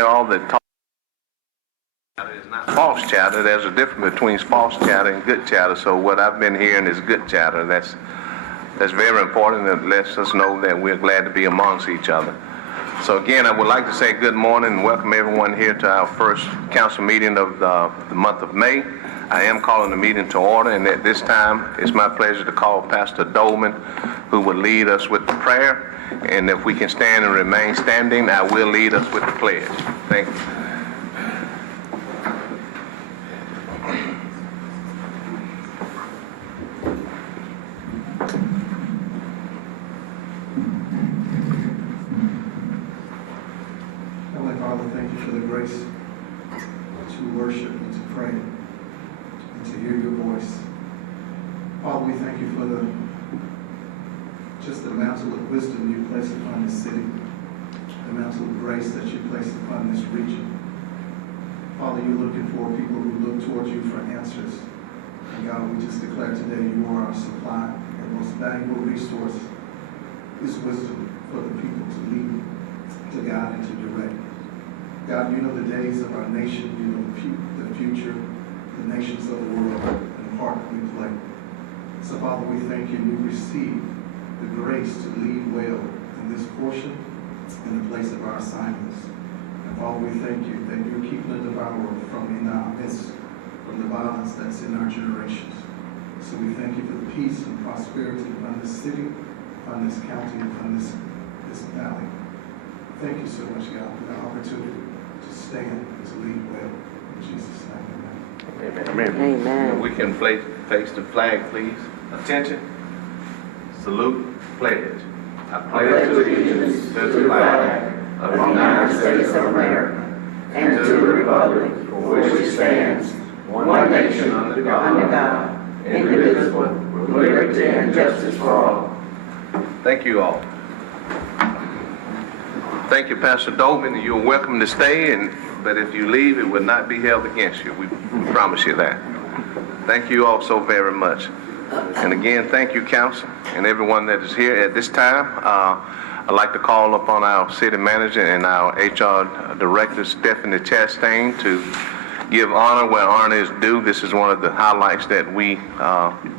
all that talk is not false chatter. There's a difference between false chatter and good chatter. So what I've been hearing is good chatter. That's very important. It lets us know that we're glad to be amongst each other. So again, I would like to say good morning and welcome everyone here to our first council meeting of the month of May. I am calling the meeting to order, and at this time, it's my pleasure to call Pastor Dolman, who will lead us with the prayer. And if we can stand and remain standing, I will lead us with the pledge. Thank you. Heavenly Father, thank you for the grace to worship and to pray and to hear your voice. Father, we thank you for just the mantle of wisdom you place upon this city, the mantle of grace that you place upon this region. Father, you're looking for people who look towards you for answers. And God, we just declare today you are our supply. Your most valuable resource is wisdom for the people to lead, to guide, and to direct. God, you know the days of our nation, you know the future, the nations of the world, and the part we play. So, Father, we thank you. We receive the grace to lead well in this portion, in the place of our assignments. And Father, we thank you that you're keeping the devourer from in our midst, from the violence that's in our generations. So we thank you for the peace and prosperity upon this city, upon this county, upon this valley. Thank you so much, God, for the opportunity to stand and to lead well. In Jesus' name, amen. Amen. Amen. We can face the flag, please. Attention. Salute. Pledge. I pledge allegiance to the flag of the United States of America and to the republic for which it stands, one nation under God, indivisible, with liberty and justice for all. Thank you all. Thank you, Pastor Dolman. You're welcome to stay, but if you leave, it will not be held against you. We promise you that. Thank you all so very much. And again, thank you, council, and everyone that is here at this time. I'd like to call upon our city manager and our HR director, Stephanie Chastain, to give honor where honor is due. This is one of the highlights that we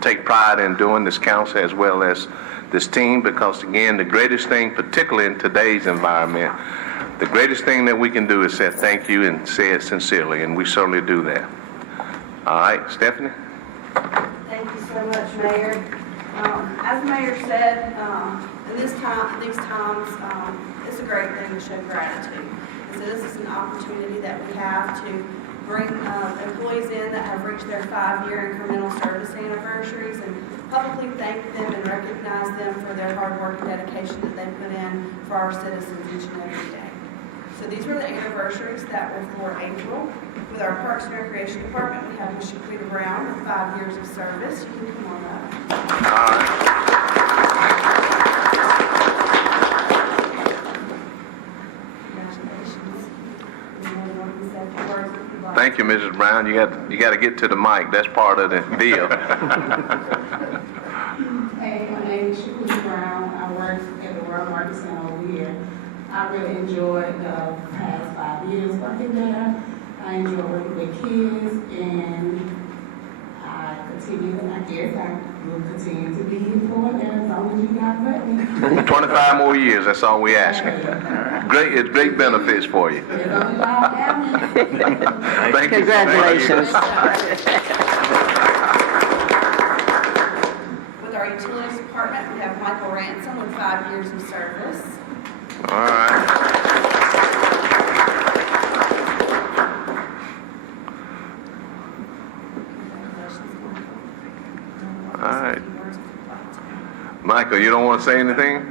take pride in doing, this council as well as this team, because again, the greatest thing, particularly in today's environment, the greatest thing that we can do is say thank you and say it sincerely, and we certainly do that. All right, Stephanie? Thank you so much, Mayor. As the Mayor said, in these times, it's a great thing to show gratitude. And so this is an opportunity that we have to bring employees in that have reached their 5-year incremental service anniversaries and publicly thank them and recognize them for their hard work and dedication that they put in for our citizens each and every day. So these were the anniversaries that were for April. With our Parks and Recreation Department, we have Ms. Shaquita Brown with 5 years of service. You can come on up. Congratulations. Thank you, Mrs. Brown. You got to get to the mic. That's part of the deal. Hey, my name is Shaquita Brown. I work at the World Market Center over here. I really enjoyed the past 5 years working there. I enjoy working with kids, and I continue, and I guess I will continue to be here for it as long as you guys let me. 25 more years, that's all we ask. It's great benefits for you. It's on the job, family. Thank you. Congratulations. With our Utilities Department, we have Michael Ransom with 5 years of service. All right. All right. Michael, you don't want to say anything?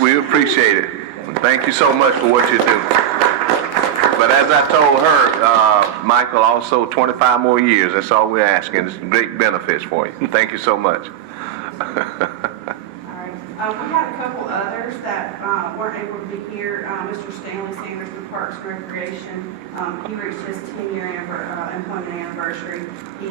we appreciate it. Thank you so much for what you do. But as I told her, Michael, also 25 more years. That's all we're asking. It's great benefits for you. Thank you so much. We had a couple others that weren't able to be here. Mr. Stanley Sanders with Parks and Recreation, he reached his 10-year employment anniversary. He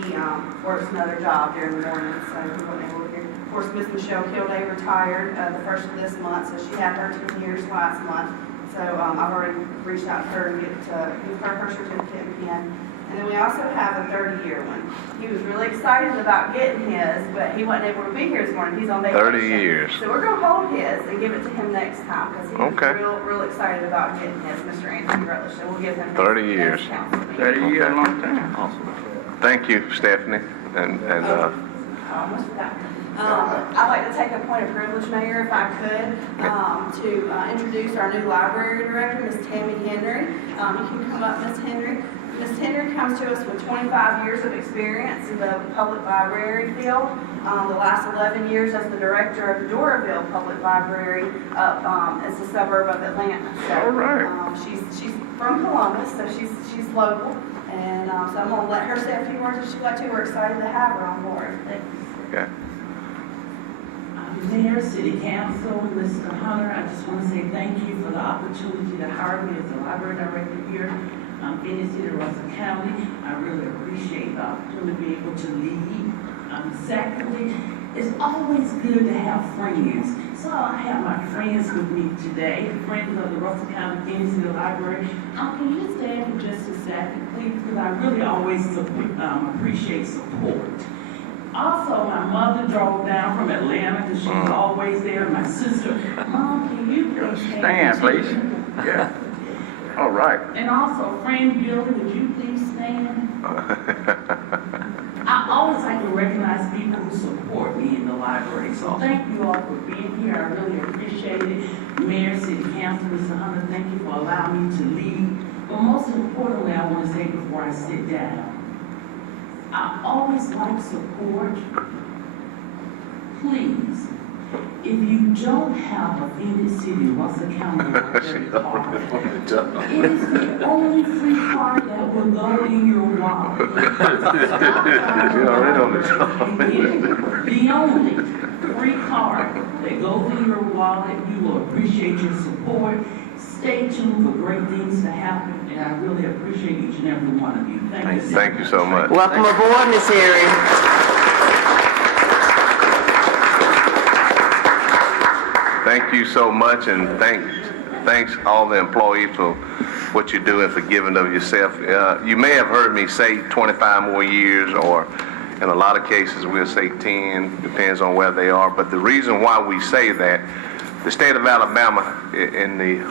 works another job during the morning, so he wasn't able to course, Miss Michelle Kilday retired the first of this month, so she had her 10 years last month. So I've already reached out to her and give her certificate and pin. And then we also have a 30-year one. He was really excited about getting his, but he wasn't able to be here this morning. He's on vacation. 30 years. So we're going to hold his and give it to him next time because he was Okay. real excited about getting his, Mr. Anthony Rutledge. So we'll give him 30 his years. council meeting. 30 years, a long time. Awesome. Thank you, Stephanie. I almost forgot. I'd like to take a point of privilege, Mayor, if I could, to introduce our new library director, Ms. Tammy Henry. You can come up, Ms. Henry. Ms. Henry comes to us with 25 years of experience in the public library field. The last 11 years as the director of the Doraville Public Library up as a suburb of Atlanta. So, All right. She's from Columbus, so she's local. And so I'm going to let her say a few words if she'd like to. We're excited to have her on board. Thanks. Okay. Mayor, City Council, Mr. Hunter, I just want to say thank you for the opportunity to hire me as the library director here in the city of Russell County. I really appreciate the opportunity to be able to lead. Secondly, it's always good to have friends. So I have my friends with me today, friends of the Russell County Phenix City Library. Can you stand for just a second, please? Because I really always appreciate support. Also, my mother drove down from Atlanta because she's always there. My sister, Mom, can you please Stand, please. Yeah. All right. And also, friend Billy, would you please stand? I always like to recognize people who support me in the library. So thank you all for being here. I really appreciate it. Mayor, City Council, Mr. Hunter, thank you for allowing me to lead. But most importantly, I want to say before I sit down, I always like support. Please, if you don't have a Phenix City, Russell County library card, it is the only free card that will go in your wallet. You're already on the job. The only free card that goes in your wallet. You will appreciate your support. Stay tuned for great things to happen, and I really appreciate each and every one of you. Thank you. Thank you so much. Welcome aboard, Miss Harry. Thank you so much, and thanks all the employees for what you do and for giving of yourself. You may have heard me say 25 more years, or in a lot of cases we'll say 10, depends on where they are. But the reason why we say that, the state of Alabama in the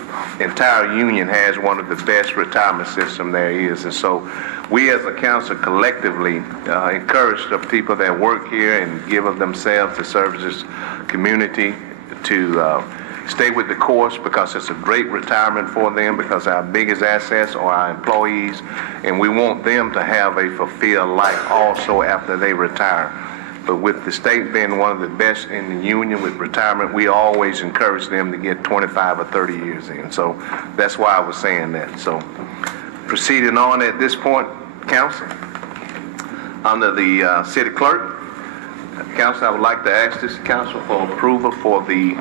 entire union has one of the best retirement system there is. And so we as a council collectively encourage the people that work here and give of themselves to serve this community to stay with the course, because it's a great retirement for them, because our biggest assets are our employees, and we want them to have a fulfilled life also after they retire. But with the state being one of the best in the union with retirement, we always encourage them to get 25 or 30 years in. So that's why I was saying that. So proceeding on at this point, council, under the city clerk, council, I would like to ask this council for approval for the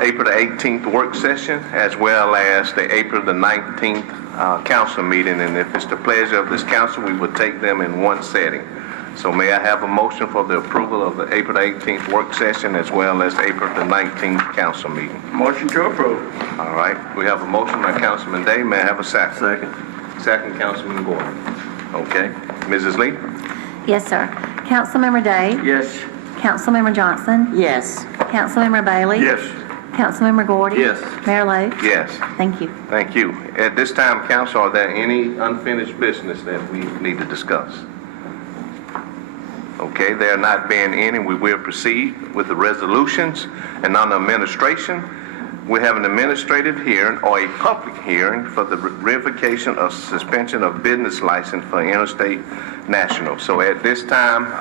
April the 18th work session, as well as the April the 19th council meeting. And if it's the pleasure of this council, we will take them in one setting. So may I have a motion for the approval of the April 18th work session as well as April the 19th council meeting? Motion to approve. All right. We have a motion by Councilman Day. May I have a second? Second. Second, Councilman Gordon. Okay. Mrs. Lee? Yes, sir. Councilmember Day? Yes. Councilmember Johnson? Yes. Councilmember Bailey? Yes. Councilmember Gordy? Yes. Mayor Lo? Yes. Thank you. Thank you. At this time, council, are there any unfinished business that we need to discuss? Okay, there not being any, we will proceed with the resolutions. And on the administration, we have an administrative hearing or a public hearing for the revocation of suspension of business license for Interstate National. So at this time,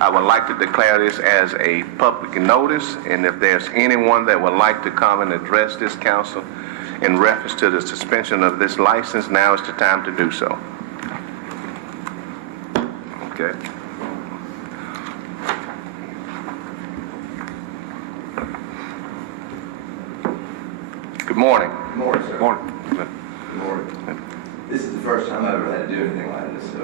I would like to declare this as a public notice, and if there's anyone that would like to come and address this council in reference to the suspension of this license, now is the time to do so. Okay. Good morning. Good morning, sir. Morning. Good morning. This is the first time I've ever had to do anything like this, so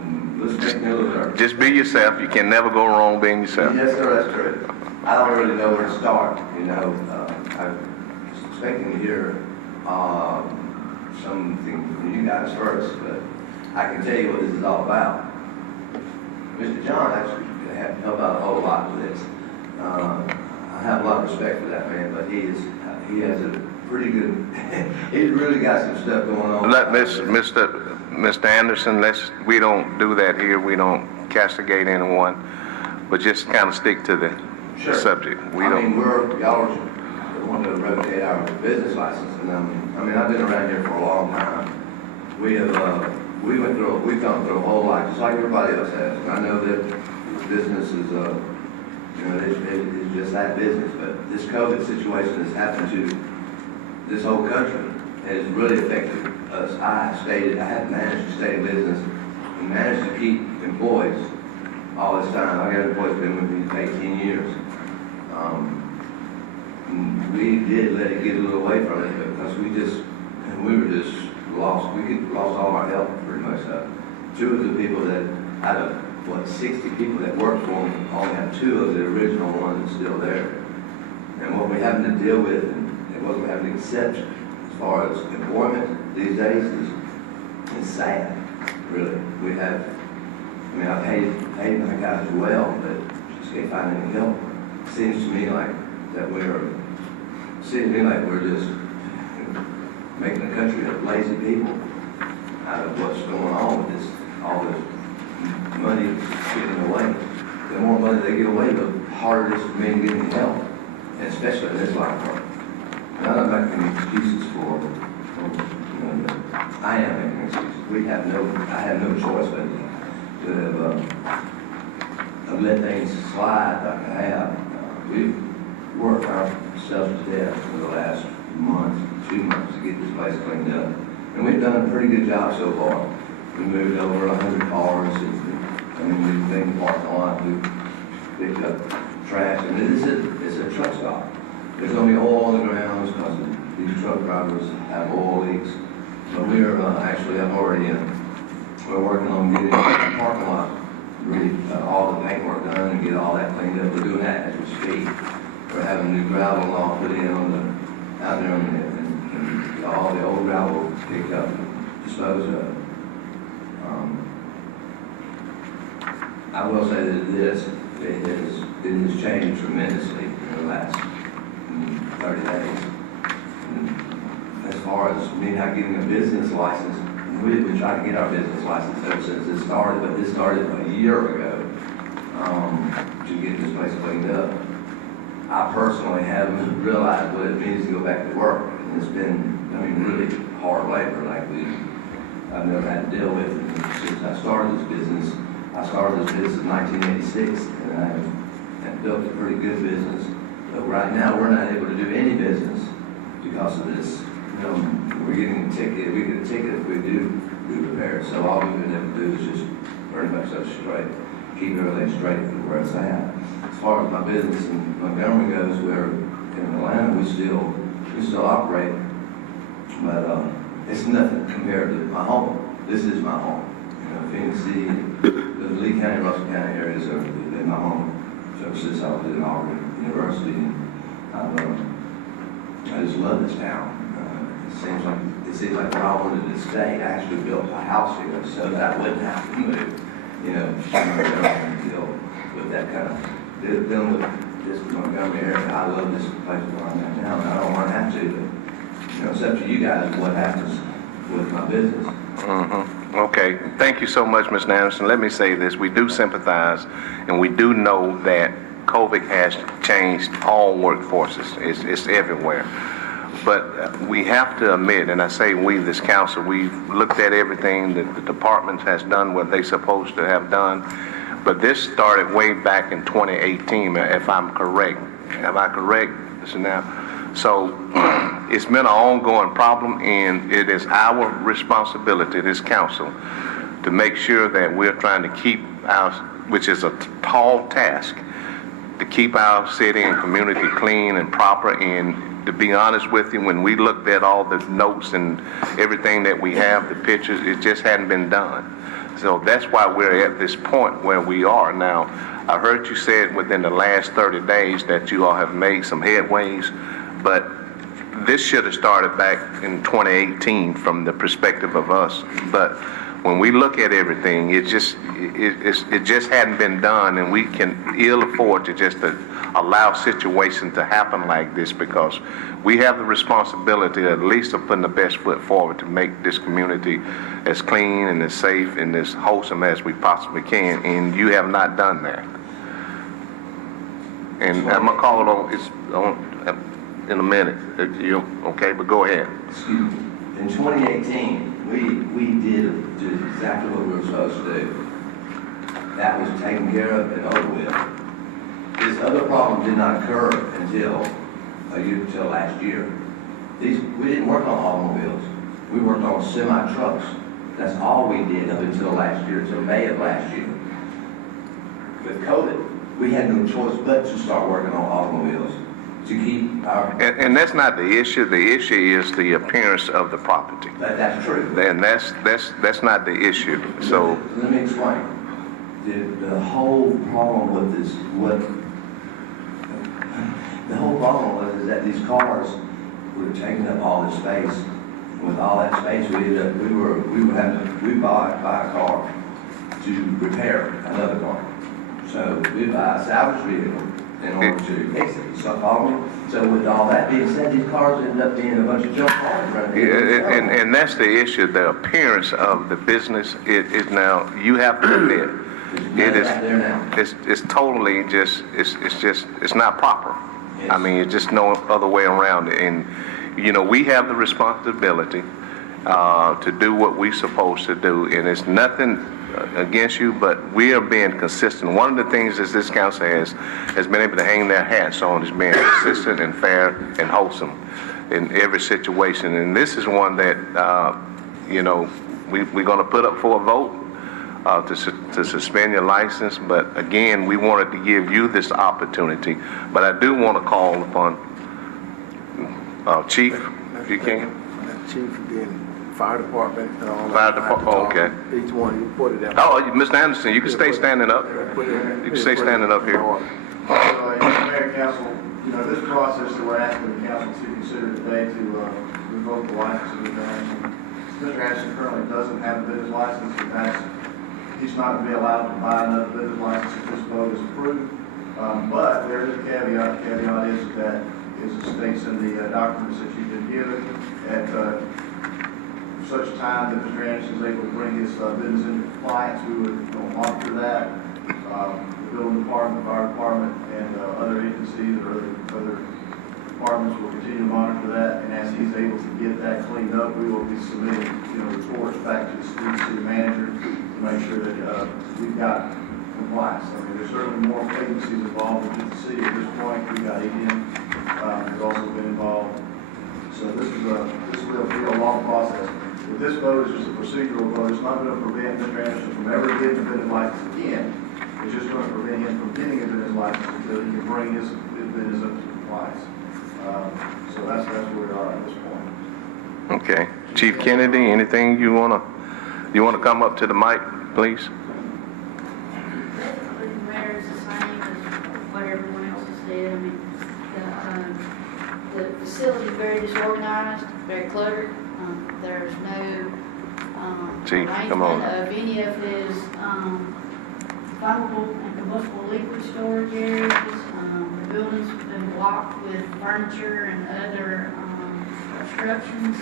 I'm let's make no mistake. Just be yourself. You can never go wrong being yourself. Yes, sir, that's true. I don't really know where to start, you know. I was expecting to hear something from you guys first, but I can tell you what this is all about. Mr. John actually can help out a whole lot with this. I have a lot of respect for that man, but he has a pretty good, he's really got some stuff going on. Let Mr. Anderson, we don't do that here. We don't castigate anyone, but just kind of stick to the subject. Y'all want to rotate our business license, and I've been around here for a long time. We've gone through a whole lot, just like everybody else has. And I know that business is, it's just that business, but this COVID situation has happened to this whole country, and it's really affected us. I had managed to stay in business and managed to keep employees all this time. I got employees been with me for 18 years. We did let it get a little away from it because we were just lost. We lost all our help pretty much. Two of the people that, out of 60 people that worked for them, only have 2 of the original ones still there. And what we're having to deal with and what we're having to accept as far as employment these days is sad, really. I paid my guys well, but just can't find any help. It seems to me like we're just making the country of lazy people out of what's going on with this, all this money getting away. The more money they get away, the harder it is for me to get any help, and especially in this line of work. Now I'm not making excuses for I am making excuses. I have no choice but to have let things slide like I have. We've worked ourselves to death for the last month, 2 months to get this place cleaned up. And we've done a pretty good job so far. We moved over 100 cars, we cleaned the parking lot, we picked up trash, and it's a truck stop. There's going to be oil on the grounds because these truck drivers have oil leaks. But we're we're working on getting the parking lot really all the paintwork done and get all that cleaned up. We're doing that as we speak. We're having new gravel all put in out there and all the old gravel picked up and disposed of. I will say that it has changed tremendously in the last 30 days. And as far as me not getting a business license, we've been trying to get our business license ever since this started, but this started a year ago to get this place cleaned up. I personally haven't realized what it means to go back to work. And it's been, really hard labor like I've never had to deal with it since I started this business. I started this business in 1986, and I have built a pretty good business. But right now, we're not able to do any business because of this. We're getting a ticket. We get a ticket if we do repairs. So all we've been able to do is just pretty much go straight, keep everything straight where it's at. As far as my business in Montgomery goes, where in Atlanta we still operate, but it's nothing compared to my home. This is my home. Phenix City, the Lee County, Russell County areas have been my home ever since I was in Auburn University. And I just love this town. It seems like where I wanted to stay, I actually built a house here so that I wouldn't have to move. Deal with that kind of dealing with this Montgomery area. I love this place where I'm at now, and I don't want to have to. But it's up to you guys what happens with my business. Mm-hmm. Okay. Thank you so much, Mr. Anderson. Let me say this. We do sympathize, and we do know that COVID has changed all workforces. It's everywhere. But we have to admit, and I say we, this council, we've looked at everything that the department has done what they're supposed to have done. But this started way back in 2018, if I'm correct. Am I correct, Mr. Now? So it's been an ongoing problem, and it is our responsibility, this council, to make sure that we're trying to keep our, which is a tall task, to keep our city and community clean and proper. And to be honest with you, when we looked at all the notes and everything that we have, the pictures, it just hadn't been done. So that's why we're at this point where we are now. I heard you said within the last 30 days that you all have made some headways, but this should have started back in 2018 from the perspective of us. But when we look at everything, it just hadn't been done, and we can ill afford to just allow situations to happen like this, because we have the responsibility at least of putting the best foot forward to make this community as clean and as safe and as wholesome as we possibly can, and you have not done that. And I'm gonna call it on in a minute. You okay? But go ahead. Excuse me. In 2018, we did exactly what we were supposed to do. That was taken care of and over with. This other problem did not occur until last year. We didn't work on automobiles. We worked on semi-trucks. That's all we did up until last year, until May of last year. With COVID, we had no choice but to start working on automobiles to keep our... And that's not the issue. The issue is the appearance of the property. That's true. And that's not the issue. So let me explain. The whole problem with this, the whole problem was that these cars were taking up all this space. With all that space, we'd buy a car to repair another car. So we'd buy a salvage vehicle in order to fix it. So follow me? So with all that being said, these cars end up being a bunch of junk cars running. and that's the issue. The appearance of the business is now, you have to admit, it is there now. it's totally just it's not proper. Yes. I mean, it's just no other way around it. And you know, we have the responsibility to do what we're supposed to do, and it's nothing against you, but we are being consistent. One of the things that this council has been able to hang their hats on is being consistent and fair and wholesome in every situation. And this is one that you know, we're going to put up for a vote to suspend your license. But again, we wanted to give you this opportunity. But I do want to call upon Chief, if you can. Chief, then fire department. Fire department, oh, okay. Each one, you put it out. Oh, Mr. Anderson, you can stay standing up. You can stay standing up here. Mayor, Council, you know, this process that we're asking the council to consider today to revoke the license of Mr. Anderson. Mr. Anderson currently doesn't have a business license, and he's not going to be allowed to buy another business license if this vote is approved. But there is a caveat. The caveat is that, as it states in the documents that you've been given, at such time that Mr. Anderson is able to bring his business into compliance, we would monitor that. The building department, fire department, and other agencies or other departments will continue to monitor that. And as he's able to get that cleaned up, we will be submitting, reports back to the city manager to make sure that we've got compliance. I mean, there's certainly more agencies involved than the city at this point. We've got EDM has also been involved. So this will be a long process. If this vote is just a procedural vote, it's not going to prevent Mr. Anderson from ever getting a business license again. It's just going to prevent him from getting a business license until he can bring his business up to compliance. So that's where we are at this point. Okay. Chief Kennedy, anything you wanna come up to the mic, please? Basically, the mayor is the same as what everyone else has said. I mean, the facility is very disorganized, very cluttered. There's no Chief, come on. arrangement of any of his flammable and combustible liquid storage areas. The building's been blocked with furniture and other obstructions.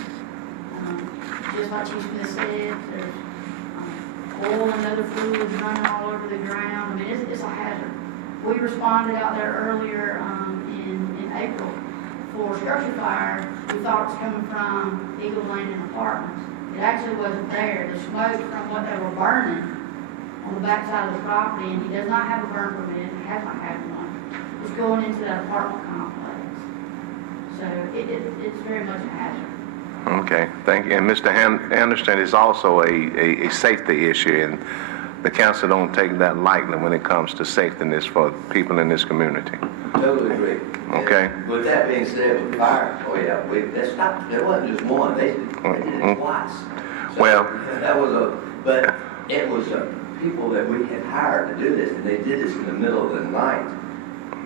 Just like Chief Smith said, there's oil and other fluids running all over the ground. I mean, it's a hazard. We responded out there earlier in April for structure fire. We thought it was coming from Eagle Lane and Apartments. It actually wasn't there. The smoke from what they were burning on the backside of the property, and he does not have a burn permit, he has not had one, was going into that apartment complex. So it's very much a hazard. Okay, thank you. And Mr. Anderson is also a safety issue, and the council don't take that lightly when it comes to safety for people in this community. Totally agree. Okay. And with that being said, with fire, there wasn't just one. They did it twice. So Well, that was but it was people that we had hired to do this, and they did this in the middle of the night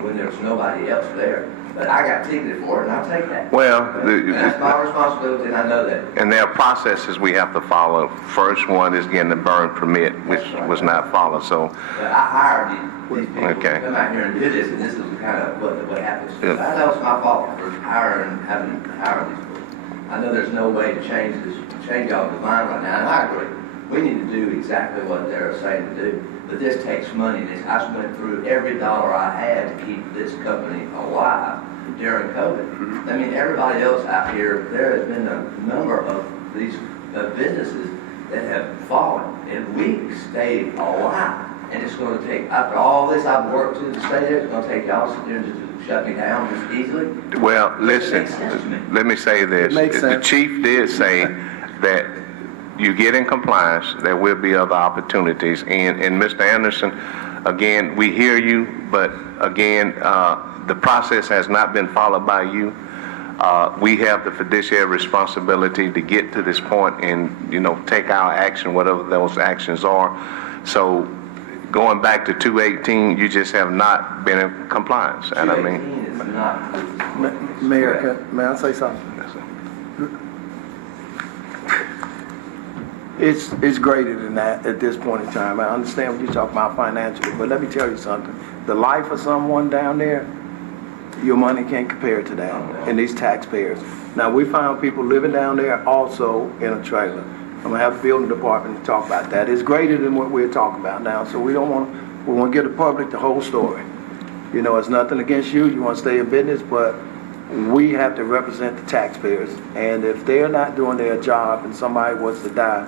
when there was nobody else there. But I got ticketed for it, and I'll take that. Well, And that's my responsibility, and I know that. and there are processes we have to follow. First one is getting the burn permit, which was not followed, so, But I hired these people Okay. to come out here and do this, and this is kind of what happens. Yeah. I know it's my fault for having to hire these people. I know there's no way to change y'all's mind right now, and I agree. We need to do exactly what they're saying to do, but this takes money. I spent through every dollar I had to keep this company alive during COVID. I mean, everybody else out here, there has been a number of these businesses that have fallen, and we stayed alive. And it's going to take, after all this I've worked to stay there, it's going to take y'all sit there and just shut me down just easily. well, listen, makes sense to me. let me say this. It makes The sense. chief did say that you get in compliance, there will be other opportunities. And Mr. Anderson, again, we hear you, but again, the process has not been followed by you. We have the fiduciary responsibility to get to this point and, take our action, whatever those actions are. So going back to 218, you just have not been in compliance. And I mean, 218 is not. Mayor, may I say something? It's greater than that at this point in time. I understand what you're talking about financially, but let me tell you something. The life of someone down there, your money can't compare to that, and these taxpayers. Now, we found people living down there also in a trailer. I'm gonna have the building department to talk about that. It's greater than what we're talking about now, so we want to give the public the whole story. It's nothing against you, you want to stay in business, but we have to represent the taxpayers. And if they're not doing their job and somebody was to die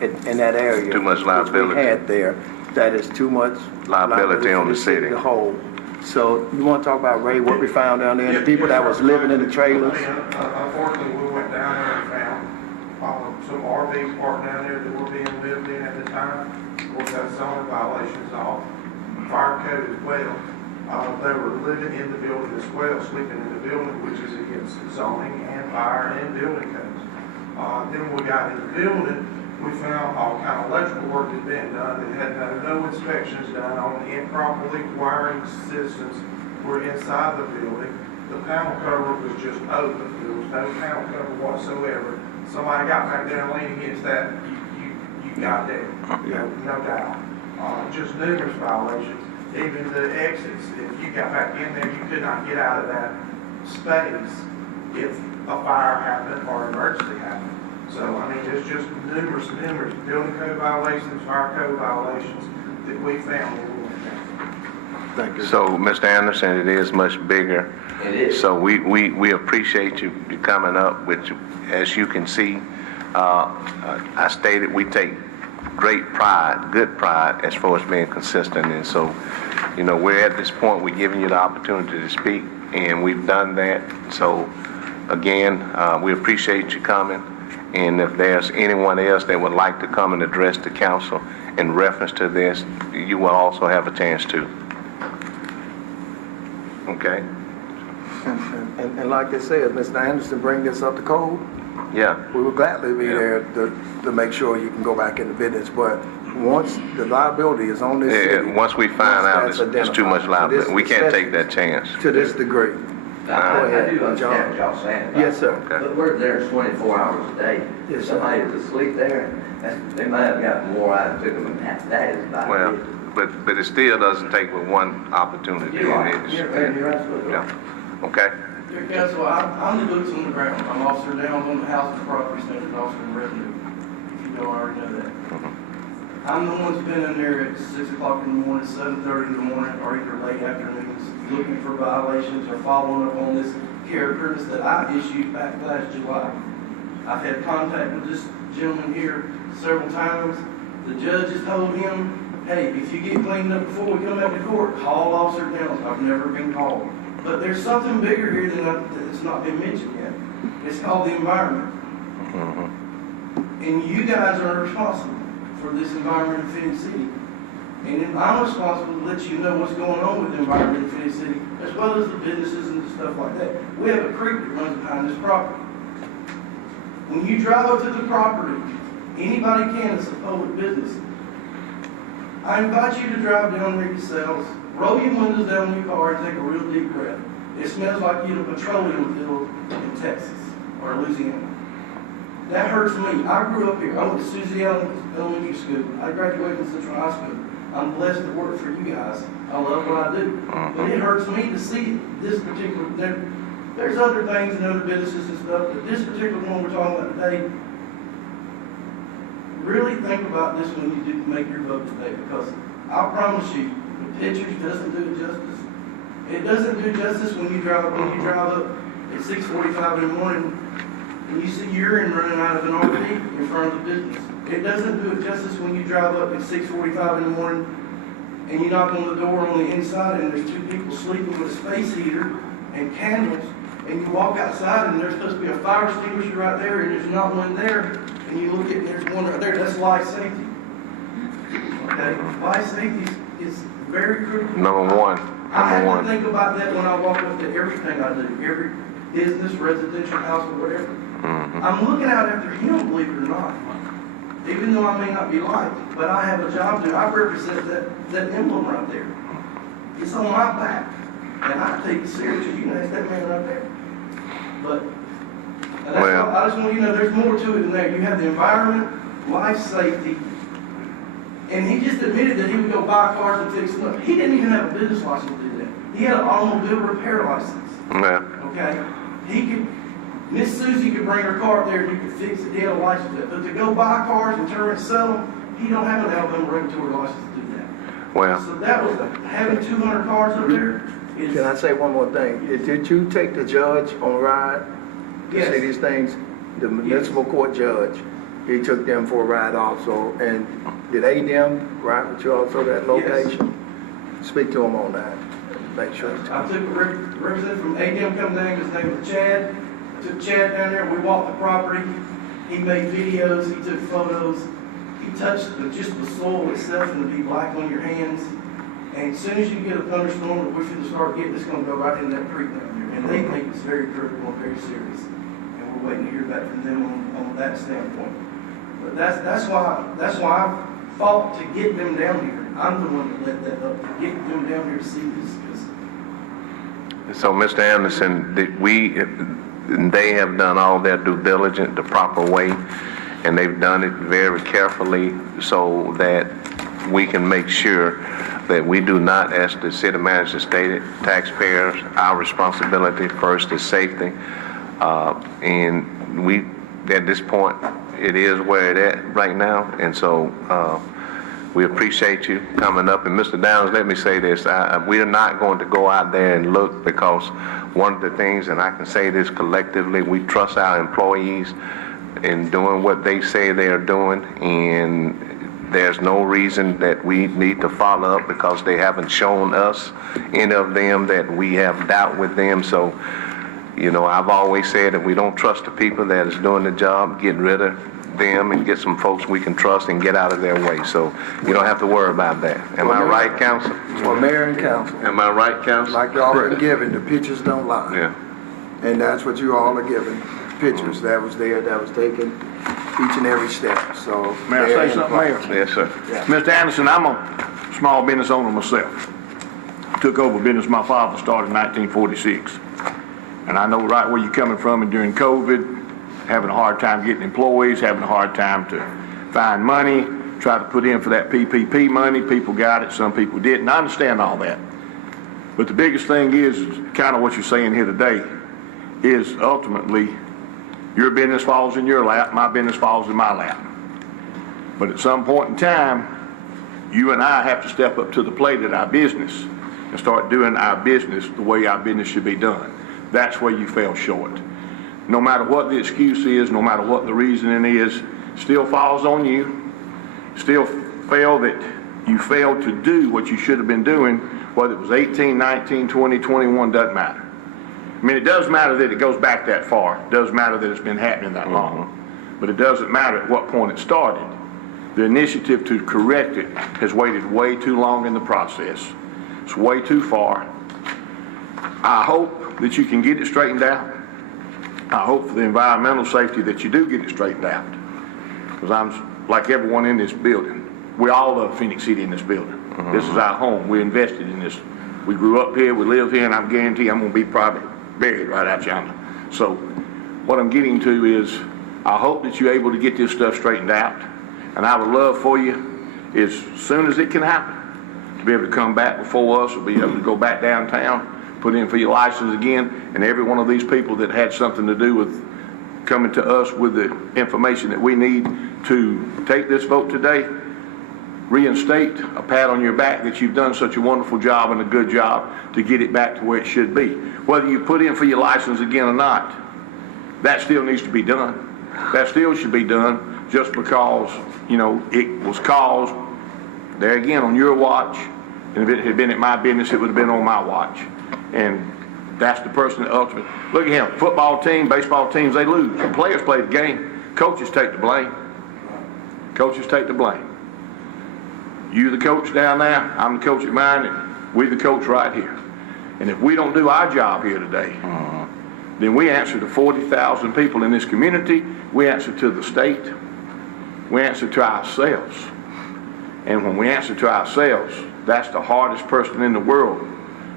in that area, Too much which liability. we had there, that is too much Liability on for the city. to hold. So you want to talk about, Ray, what we found down there, and the people that was living in the trailers? Unfortunately, we went down there and found some RVs parked down there that were being lived in at the time. Of course, that's zoning violations off fire code as well. They were living in the building as well, sleeping in the building, which is against zoning and fire and building codes. Then we got in the building, we found all kind of electrical work had been done. It had no inspections done on the improperly wiring systems were inside the building. The panel cover was just open. There was no panel cover whatsoever. Somebody got back there and leaned against that, you got there. No doubt. Just numerous violations. Even the exits, if you got back in there, you could not get out of that space if a fire happened or emergency happened. So, I mean, there's just numerous building code violations, fire code violations that we found when we went down. Thank you. So, Mr. Anderson, it is much bigger. It is. So we appreciate you coming up, which, as you can see, I stated we take great pride, good pride, as far as being consistent. And so, we're at this point, we're giving you the opportunity to speak, and we've done that. So, again, we appreciate you coming. And if there's anyone else that would like to come and address the council in reference to this, you will also have a chance to. Okay? And like I said, Mr. Anderson, bring this up to code. Yeah. We would gladly be there to make sure you can go back into business, but once the liability is on this city. Once we find out that's it's too much identified. liability, we can't take that chance. To this degree. I do understand what y'all saying. Yes, sir. Okay. But we're there 24 hours a day. Yes, If sir. somebody is asleep there, they might have got more out of it than that is about Well, it. but it still doesn't take with one opportunity. You're right. It's- You're absolutely right. Yeah. Okay? Dear Council, I'm the boots on the ground. I'm Officer Downs on the House and Property Standards Officer in Revenue, if you don't already know that. I'm the one that's been in there at 6 o'clock in the morning, 7:30 in the morning, or either late afternoons, looking for violations or following up on this characters that I issued back last July. I've had contact with this gentleman here several times. The judge has told him, hey, if you get cleaned up before we come back to court, call Officer Downs. I've never been called. But there's something bigger here that's not been mentioned yet. It's called the environment. And you guys are responsible for this environment in Phenix City. And I'm responsible to let you know what's going on with the environment in Phenix City, as well as the businesses and stuff like that. We have a creek that runs behind this property. When you drive up to the property, anybody can, it's a public business. I invite you to drive down there yourselves, roll your windows down in your car and take a real deep breath. It smells like you're in a petroleum field in Texas or Louisiana. That hurts me. I grew up here. I went to Susie Elementary School. I graduated from Central High School. I'm blessed to work for you guys. I love what I do. But it hurts me to see this particular, there's other things and other businesses and stuff, but this particular one we're talking about today, really think about this when you do make your vote today, because I promise you, the pictures doesn't do it justice. It doesn't do justice when you drive up at 6:45 in the morning and you see urine running out of an RV in front of the business. It doesn't do it justice when you drive up at 6:45 in the morning and you knock on the door on the inside and there's two people sleeping with a space heater and candles, and you walk outside and there's supposed to be a fire extinguisher right there and there's not one there, and you look at and there's one right there. That's life safety. Okay? Life safety is very critical. Number one. I have to think about that when I walk up to everything I do, every business, residential house, or whatever. I'm looking out after him, believe it or not. Even though I may not be liked, but I have a job to do. I represent that emblem right there. It's on my back. And I take it seriously. You can ask that man right there. But I just want you to know there's more to it than that. You have the environment, life safety, and he just admitted that he would go buy cars and fix them up. He didn't even have a business license to do that. He had an automobile repair license. Yeah. Okay? Miss Susie could bring her car up there and you could fix it. He had a license to that. But to go buy cars and turn and sell them, he don't have an Alabama regulatory license to do that. Well. So that was having 200 cars up there. Can I say one more thing? Did you take the judge on a ride to Yes. see these things? The municipal court judge, he took them for a ride also. And did ADM ride with you also that location? Speak to him on that. Make sure. I took a representative from ADM come down, his name was Chad. I took Chad down there, we walked the property. He made videos, he took photos. He touched just the soil itself and it'd be black on your hands. And as soon as you get a thunderstorm that we're going to start getting, it's going to go right in that creek down there. And they think it's very critical and very serious. And we're waiting to hear back from them on that standpoint. But that's why I fought to get them down here. I'm the one that led that up, to get them down here to see this. So, Mr. Anderson, they have done all their due diligence the proper way, and they've done it very carefully so that we can make sure that we do not, as the city manager stated, taxpayers, our responsibility first is safety. And we, at this point, it is where it is right now, and so we appreciate you coming up. And Mr. Downs, let me say this, we are not going to go out there and look, because one of the things, and I can say this collectively, we trust our employees in doing what they say they are doing, and there's no reason that we need to follow up because they haven't shown us, any of them, that we have doubt with them. So, you know, I've always said that we don't trust the people that is doing the job. Get rid of them and get some folks we can trust and get out of their way. So you don't have to worry about that. Am I right, counsel? Well, mayor and council, Am I right, counsel? like y'all been given, the pictures don't lie. Yeah. And that's what you all are given, pictures that was there, that was taken, each and every step, so. May I say something, Mayor? Yes, sir. Mr. Anderson, I'm a small business owner myself. Took over business my father started in 1946. And I know right where you're coming from, and during COVID, having a hard time getting employees, having a hard time to find money, try to put in for that PPP money. People got it, some people didn't. I understand all that. But the biggest thing is kind of what you're saying here today, is ultimately your business falls in your lap, my business falls in my lap. But at some point in time, you and I have to step up to the plate at our business and start doing our business the way our business should be done. That's where you fell short. No matter what the excuse is, no matter what the reasoning is, still falls on you. Still you failed to do what you should have been doing, whether it was 18, 19, 20, 21, doesn't matter. I mean, it does matter that it goes back that far. It does matter that it's been happening that long. But it doesn't matter at what point it started. The initiative to correct it has waited way too long in the process. It's way too far. I hope that you can get it straightened out. I hope for the environmental safety that you do get it straightened out. Because I'm, like everyone in this building, we all love Phenix City in this building. This is our home. We're invested in this. We grew up here, we live here, and I guarantee I'm gonna be probably buried right out yonder. So what I'm getting to is, I hope that you're able to get this stuff straightened out. And I would love for you, as soon as it can happen, to be able to come back before us, or be able to go back downtown, put in for your license again, and every one of these people that had something to do with coming to us with the information that we need to take this vote today, reinstate a pat on your back that you've done such a wonderful job and a good job to get it back to where it should be. Whether you put in for your license again or not, that still needs to be done. That still should be done, just because, you know, it was caused, there again, on your watch. And if it had been at my business, it would have been on my watch. And that's the person that ultimately, look at him, football team, baseball teams, they lose. The players play the game. Coaches take the blame. Coaches take the blame. You the coach down there, I'm the coach at mine, and we the coach right here. And if we don't do our job here today, then we answer to 40,000 people in this community, we answer to the state, we answer to ourselves. And when we answer to ourselves, that's the hardest person in the world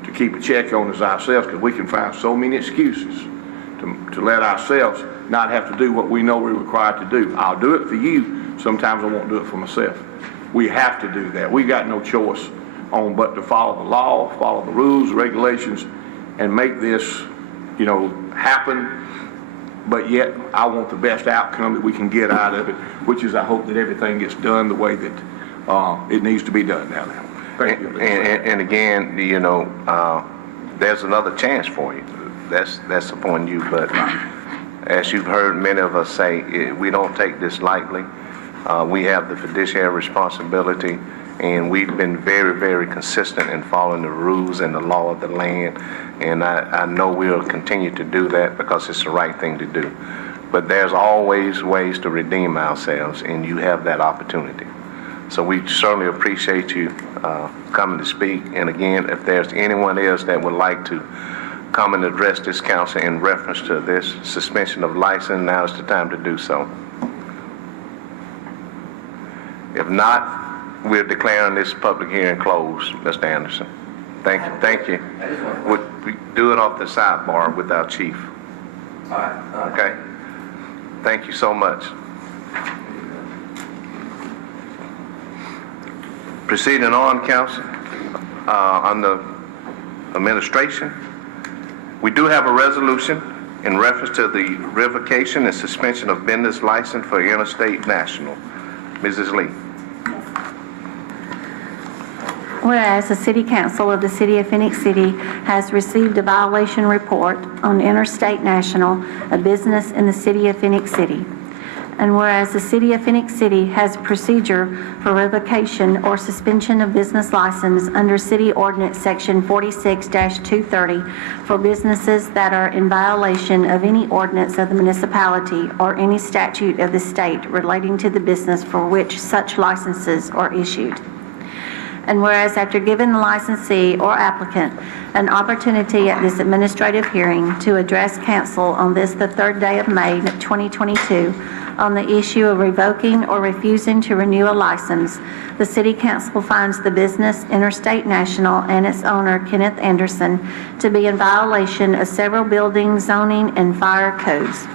to keep a check on is ourselves, because we can find so many excuses to let ourselves not have to do what we know we're required to do. I'll do it for you, sometimes I won't do it for myself. We have to do that. We got no choice on but to follow the law, follow the rules, regulations, and make this, you know, happen. But yet, I want the best outcome that we can get out of it, which is I hope that everything gets done the way that it needs to be done down there. Thank you. And again, you know, there's another chance for you. That's upon you. But as you've heard many of us say, we don't take this lightly. We have the fiduciary responsibility, and we've been very, very consistent in following the rules and the law of the land. And I know we'll continue to do that because it's the right thing to do. But there's always ways to redeem ourselves, and you have that opportunity. So we certainly appreciate you coming to speak. And again, if there's anyone else that would like to come and address this council in reference to this suspension of license, now is the time to do so. If not, we're declaring this public hearing closed, Mr. Anderson. Thank you. Thank you. We do it off the sidebar with our chief. All right. Okay? Thank you so much. Proceeding on, council, on the administration, we do have a resolution in reference to the revocation and suspension of business license for Interstate National. Mrs. Lee. Whereas the City Council of the City of Phenix City has received a violation report on Interstate National, a business in the City of Phenix City. And whereas the City of Phenix City has a procedure for revocation or suspension of business license under City Ordinance Section 46-230 for businesses that are in violation of any ordinance of the municipality or any statute of the state relating to the business for which such licenses are issued. And whereas after giving the licensee or applicant an opportunity at this administrative hearing to address council on this, the 3rd day of May 2022, on the issue of revoking or refusing to renew a license, the City Council finds the business Interstate National and its owner, Kenneth Anderson, to be in violation of several building, zoning, and fire codes.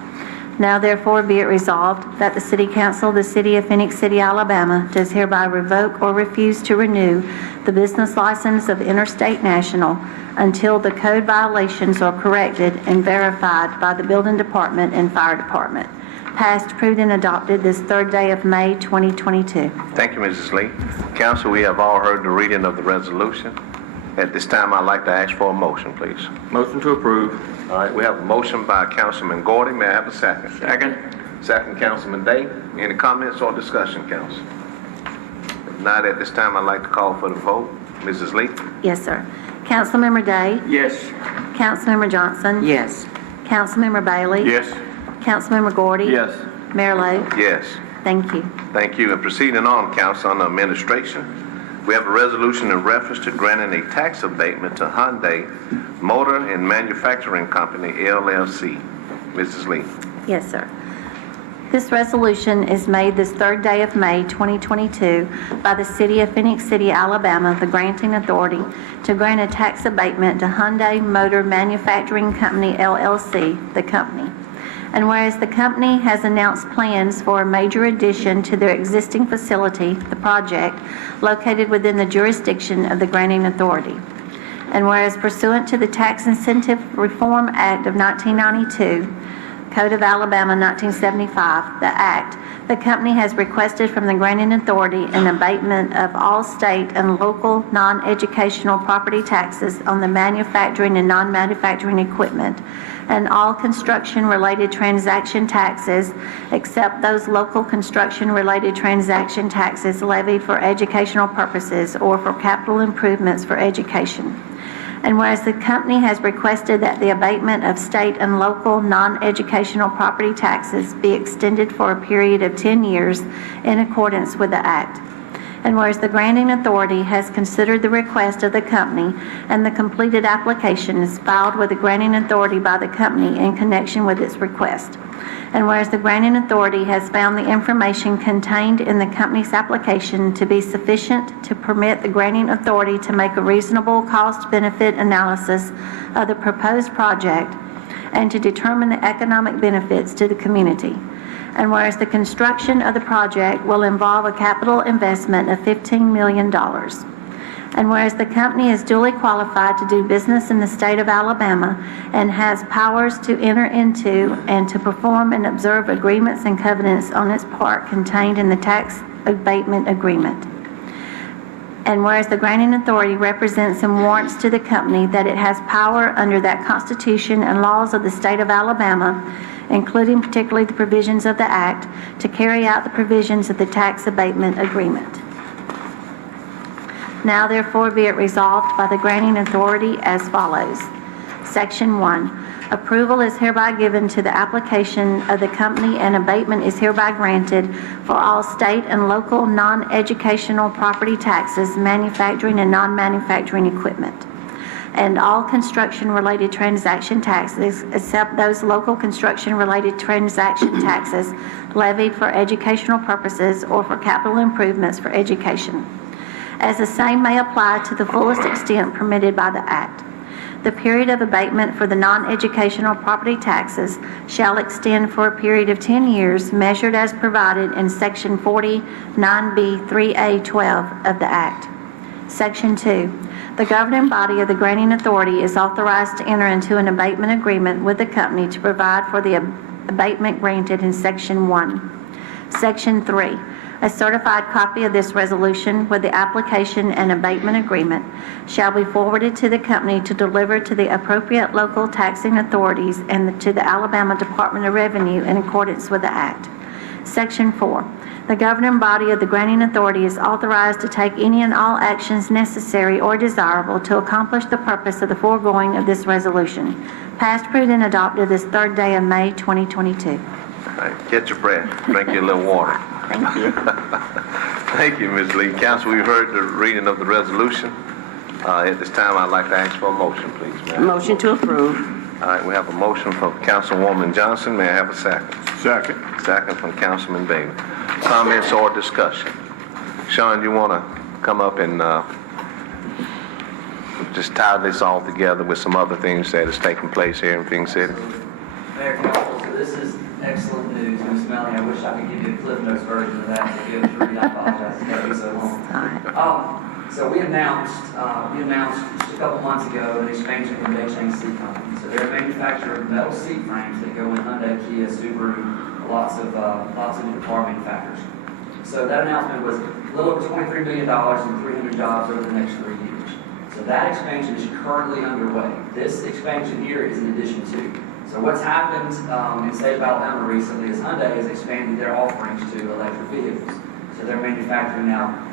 Now therefore be it resolved that the City Council of the City of Phenix City, Alabama does hereby revoke or refuse to renew the business license of Interstate National until the code violations are corrected and verified by the Building Department and Fire Department. Passed, approved, and adopted this 3rd day of May 2022. Thank you, Mrs. Lee. Council, we have all heard the reading of the resolution. At this time, I'd like to ask for a motion, please. Motion to approve. All right, we have a motion by Councilman Gordy. May I have a second? Second. Second, Councilman Day. Any comments or discussion, council? If not, at this time, I'd like to call for the vote. Mrs. Lee? Yes, sir. Councilmember Day? Yes. Councilmember Johnson? Yes. Councilmember Bailey? Yes. Councilmember Gordy? Yes. Mayor Lo? Yes. Thank you. Thank you. And proceeding on, council, on the administration, we have a resolution in reference to granting a tax abatement to Hyundai Motor and Manufacturing Company, LLC. Mrs. Lee. Yes, sir. This resolution is made this third day of May 2022 by the City of Phenix City, Alabama, the granting authority to grant a tax abatement to Hyundai Motor Manufacturing Company, LLC, the company. And whereas the company has announced plans for a major addition to their existing facility, the project, located within the jurisdiction of the granting authority. And whereas pursuant to the Tax Incentive Reform Act of 1992, Code of Alabama 1975, the Act, the company has requested from the granting authority an abatement of all state and local non-educational property taxes on the manufacturing and non-manufacturing equipment and all construction-related transaction taxes except those local construction-related transaction taxes levied for educational purposes or for capital improvements for education. And whereas the company has requested that the abatement of state and local non-educational property taxes be extended for a period of 10 years in accordance with the Act. And whereas the granting authority has considered the request of the company and the completed application is filed with the granting authority by the company in connection with its request. And whereas the granting authority has found the information contained in the company's application to be sufficient to permit the granting authority to make a reasonable cost-benefit analysis of the proposed project and to determine the economic benefits to the community. And whereas the construction of the project will involve a capital investment of $15 million. And whereas the company is duly qualified to do business in the state of Alabama and has powers to enter into and to perform and observe agreements and covenants on its part contained in the tax abatement agreement. And whereas the granting authority represents and warrants to the company that it has power under that Constitution and laws of the state of Alabama, including particularly the provisions of the Act, to carry out the provisions of the tax abatement agreement. Now therefore be it resolved by the granting authority as follows. Section 1. Approval is hereby given to the application of the company and abatement is hereby granted for all state and local non-educational property taxes, manufacturing and non-manufacturing equipment, and all construction-related transaction taxes except those local construction-related transaction taxes levied for educational purposes or for capital improvements for education, as the same may apply to the fullest extent permitted by the Act. The period of abatement for the non-educational property taxes shall extend for a period of 10 years, measured as provided in Section 49B 3A12 of the Act. Section 2. The governing body of the granting authority is authorized to enter into an abatement agreement with the company to provide for the abatement granted in Section 1. Section 3. A certified copy of this resolution with the application and abatement agreement shall be forwarded to the company to deliver to the appropriate local taxing authorities and to the Alabama Department of Revenue in accordance with the Act. Section 4. The governing body of the granting authority is authorized to take any and all actions necessary or desirable to accomplish the purpose of the foregoing of this resolution. Passed, approved, and adopted this third day of May 2022. All right, catch your breath. Drink your little water. Thank you. Thank you, Ms. Lee. Council, we've heard the reading of the resolution. At this time, I'd like to ask for a motion, please, ma'am. Motion to approve. All right, we have a motion from Councilwoman Johnson. May I have a second? Second. Second from Councilman Bailey. Comments or discussion? Sean, you want to come up and just tie this all together with some other things that is taking place here in Phenix City? Mayor, Council, so this is excellent news. Ms. Melanie, I wish I could give you a Cliff Notes version of that. If you have to read, I apologize. It's taking so long. So we announced just a couple months ago an expansion from Day-Chain Seat Company. So they're a manufacturer of metal seat frames that go in Hyundai, Kia, Subaru, lots of different car manufacturers. So that announcement was a little over $23 million and 300 jobs over the next 3 years. So that expansion is currently underway. This expansion here is in addition to. So what's happened in the state of Alabama recently is Hyundai has expanded their offerings to electric vehicles. So they're manufacturing now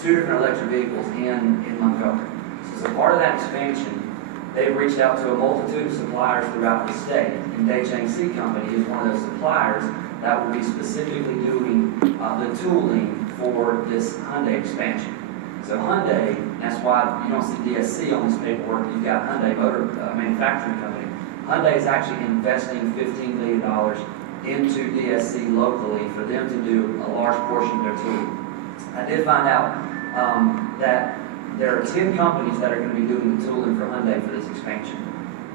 2 different electric vehicles in Montgomery. So as a part of that expansion, they've reached out to a multitude of suppliers throughout the state. And Day-Chain Seat Company is one of those suppliers that will be specifically doing the tooling for this Hyundai expansion. So Hyundai, that's why you don't see DSC on this paperwork. You've got Hyundai Motor Manufacturing Company. Hyundai is actually investing $15 million into DSC locally for them to do a large portion of their tooling. I did find out that there are 10 companies that are going to be doing the tooling for Hyundai for this expansion.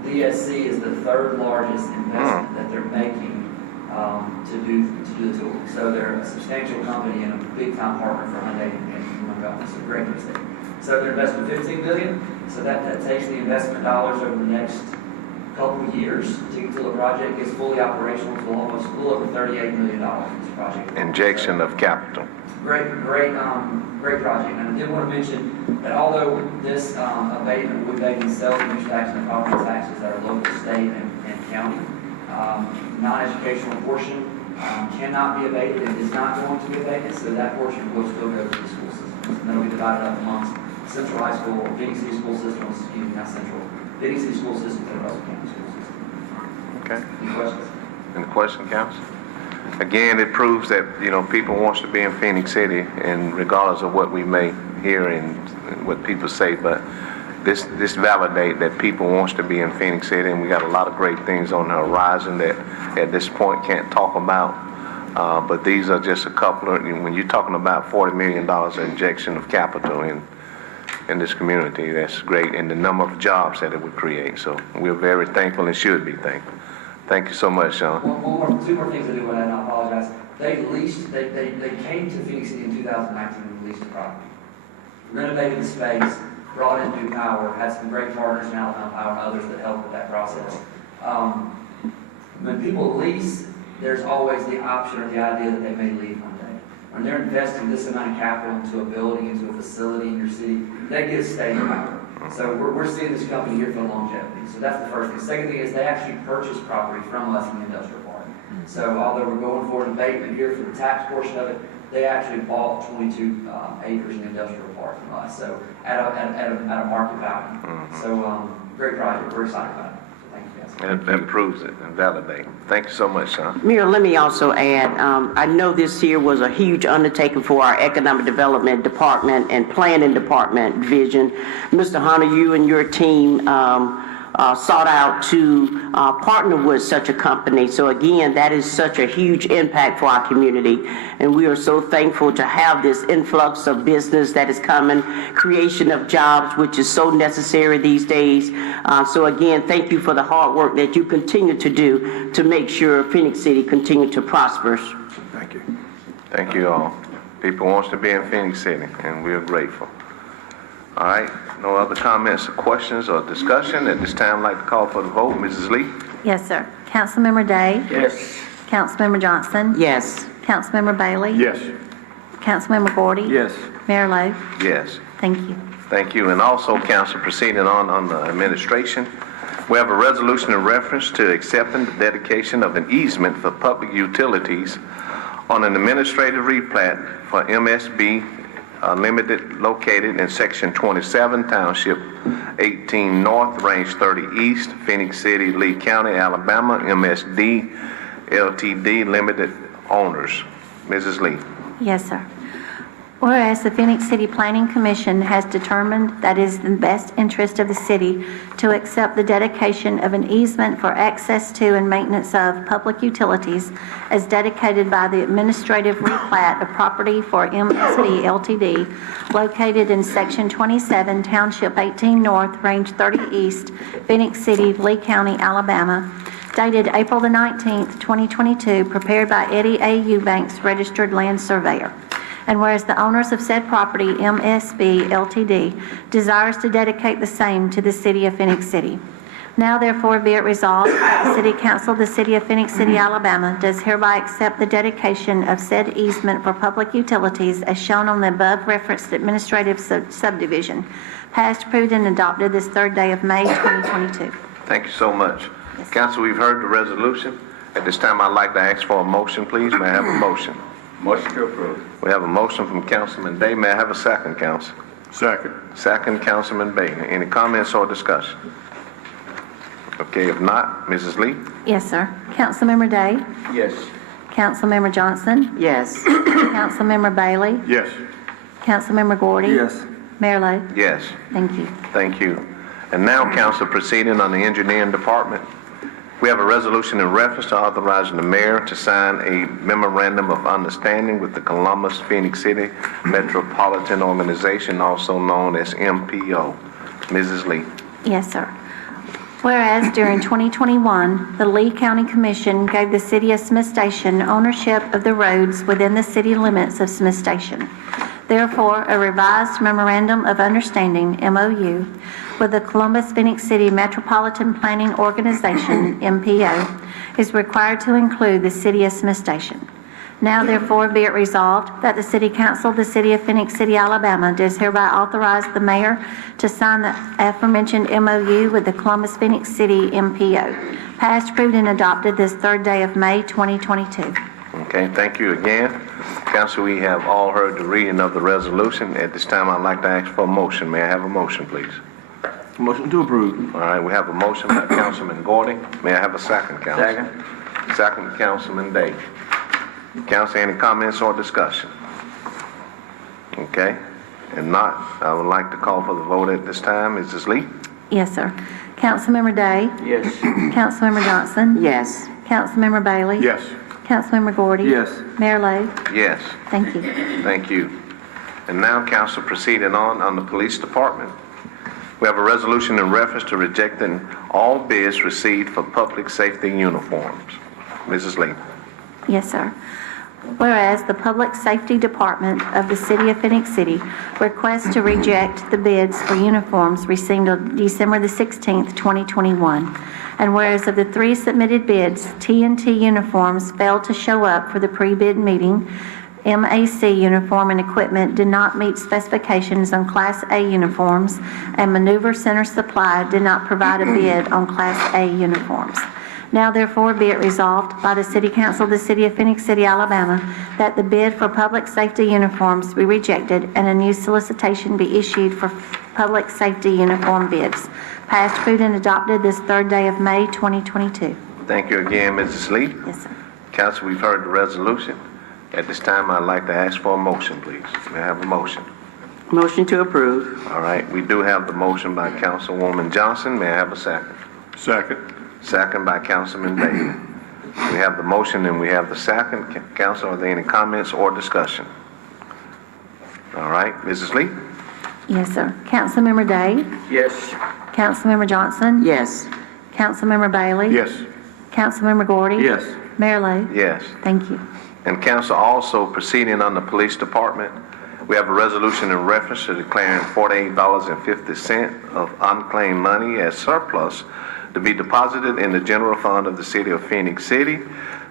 DSC is the third largest investment that they're making to do the tooling. So they're a substantial company and a big time partner for Hyundai and Montgomery. So great news there. So they're investing $15 billion. So that takes the investment dollars over the next couple of years until the project gets fully operational to almost a little over $38 million in this project. Injection of capital. Great project. And I did want to mention that although this abatement would abate the sales and use tax and property taxes that are local, state, and county, non-educational portion cannot be abated and is not going to be abated, so that portion will still go to the school system. And that'll be divided up amongst Central High School, Phenix City School System, excuse me, not Central, Phenix City School System and Russell County School System. Okay. Any questions? Any question, council? Again, it proves that, people wants to be in Phenix City, and regardless of what we may hear and what people say, but this validate that people wants to be in Phenix City, and we got a lot of great things on the horizon that at this point can't talk about. But these are just a couple of, when you're talking about $40 million injection of capital in this community, that's great, and the number of jobs that it would create. So we're very thankful and should be thankful. Thank you so much, Sean. Two more things I do want to add, and I apologize. They came to Phenix City in 2019 and leased the property. Renovated the space, brought in new power, had some great partners in Alabama Power and others that helped with that process. When people lease, there's always the option or the idea that they may leave one day. When they're investing this amount of capital into a building, into a facility in your city, that gives staying power. So we're seeing this company here for longevity. So that's the first thing. Second thing is they actually purchased property from us in the industrial park. So although we're going for an abatement here for the tax portion of it, they actually bought 22 acres in the industrial park from us. So at a market value. So great project. We're excited about it. So thank you guys. That proves it and validate. Thank you so much, Sean. Mayor, let me also add, I know this here was a huge undertaking for our Economic Development Department and Planning Department division. Mr. Hunter, you and your team sought out to partner with such a company. So again, that is such a huge impact for our community. And we are so thankful to have this influx of business that is coming, creation of jobs, which is so necessary these days. So again, thank you for the hard work that you continue to do to make sure Phenix City continue to prosper. Thank you. Thank you all. People wants to be in Phenix City, and we are grateful. All right, no other comments or questions or discussion? At this time, I'd like to call for the vote. Mrs. Lee? Yes, sir. Councilmember Day? Yes. Councilmember Johnson? Yes. Councilmember Bailey? Yes. Councilmember Gordy? Yes. Mayor Lo? Yes. Thank you. Thank you. And also, council, proceeding on the administration, we have a resolution in reference to accepting the dedication of an easement for public utilities on an administrative replat for MSB Limited, located in Section 27, Township 18 North, Range 30 East, Phenix City, Lee County, Alabama, MSD LTD Limited owners. Mrs. Lee. Yes, sir. Whereas the Phenix City Planning Commission has determined that it is in the best interest of the city to accept the dedication of an easement for access to and maintenance of public utilities as dedicated by the administrative replat of property for MSD LTD located in Section 27, Township 18 North, Range 30 East, Phenix City, Lee County, Alabama, dated April the 19th, 2022, prepared by Eddie A. Eubanks, Registered Land Surveyor. And whereas the owners of said property, MSB LTD, desires to dedicate the same to the city of Phenix City. Now therefore be it resolved that the City Council of the City of Phenix City, Alabama does hereby accept the dedication of said easement for public utilities as shown on the above referenced administrative subdivision, passed, approved, and adopted this third day of May 2022. Thank you so much. Yes. Council, we've heard the resolution. At this time, I'd like to ask for a motion, please. May I have a motion? Motion to approve. We have a motion from Councilman Day. May I have a second, Council? Second. Second, Councilman Bailey. Any comments or discussion? Okay, if not, Mrs. Lee? Yes, sir. Councilmember Day? Yes. Councilmember Johnson? Yes. Councilmember Bailey? Yes. Councilmember Gordy? Yes. Mayor Lo? Yes. Thank you. Thank you. And now, Council, proceeding on the engineering department. We have a resolution in reference to authorizing the mayor to sign a memorandum of understanding with the Columbus Phenix City Metropolitan Organization, also known as MPO. Mrs. Lee. Yes, sir. Whereas during 2021, the Lee County Commission gave the city of Smith Station ownership of the roads within the city limits of Smith Station. Therefore, a revised memorandum of understanding, MOU, with the Columbus Phenix City Metropolitan Planning Organization, MPO, is required to include the city of Smith Station. Now therefore be it resolved that the City Council of the City of Phenix City, Alabama does hereby authorize the mayor to sign the aforementioned MOU with the Columbus Phenix City MPO, passed, approved, and adopted this 3rd day of May 2022. Okay, thank you again. Council, we have all heard the reading of the resolution. At this time, I'd like to ask for a motion. May I have a motion, please? Motion to approve. All right, we have a motion by Councilman Gordy. May I have a second, Council? Second. Second, Councilman Day. Council, any comments or discussion? Okay, if not, I would like to call for the vote at this time. Mrs. Lee? Yes, sir. Councilmember Day? Yes. Councilmember Johnson? Yes. Councilmember Bailey? Yes. Councilmember Gordy? Yes. Mayor Lo? Yes. Thank you. Thank you. And now, Council, proceeding on the Police Department. We have a resolution in reference to rejecting all bids received for public safety uniforms. Mrs. Lee. Yes, sir. Whereas the Public Safety Department of the City of Phenix City requests to reject the bids for uniforms received on December the 16th, 2021. And whereas of the 3 submitted bids, T&T uniforms failed to show up for the pre-bid meeting, MAC uniform and equipment did not meet specifications on Class A uniforms, and Maneuver Center Supply did not provide a bid on Class A uniforms. Now therefore be it resolved by the City Council of the City of Phenix City, Alabama, that the bid for public safety uniforms be rejected and a new solicitation be issued for public safety uniform bids. Passed, approved, and adopted this 3rd day of May 2022. Thank you again, Mrs. Lee. Yes, sir. Council, we've heard the resolution. At this time, I'd like to ask for a motion, please. May I have a motion? Motion to approve. All right, we do have the motion by Councilwoman Johnson. May I have a second? Second. Second by Councilman Bailey. We have the motion and we have the second. Council, are there any comments or discussion? All right, Mrs. Lee? Yes, sir. Councilmember Day? Yes. Councilmember Johnson? Yes. Councilmember Bailey? Yes. Councilmember Gordy? Yes. Mayor Lo? Yes. Thank you. And council, also proceeding on the police department, we have a resolution in reference to declaring $48.50 of unclaimed money as surplus to be deposited in the general fund of the City of Phenix City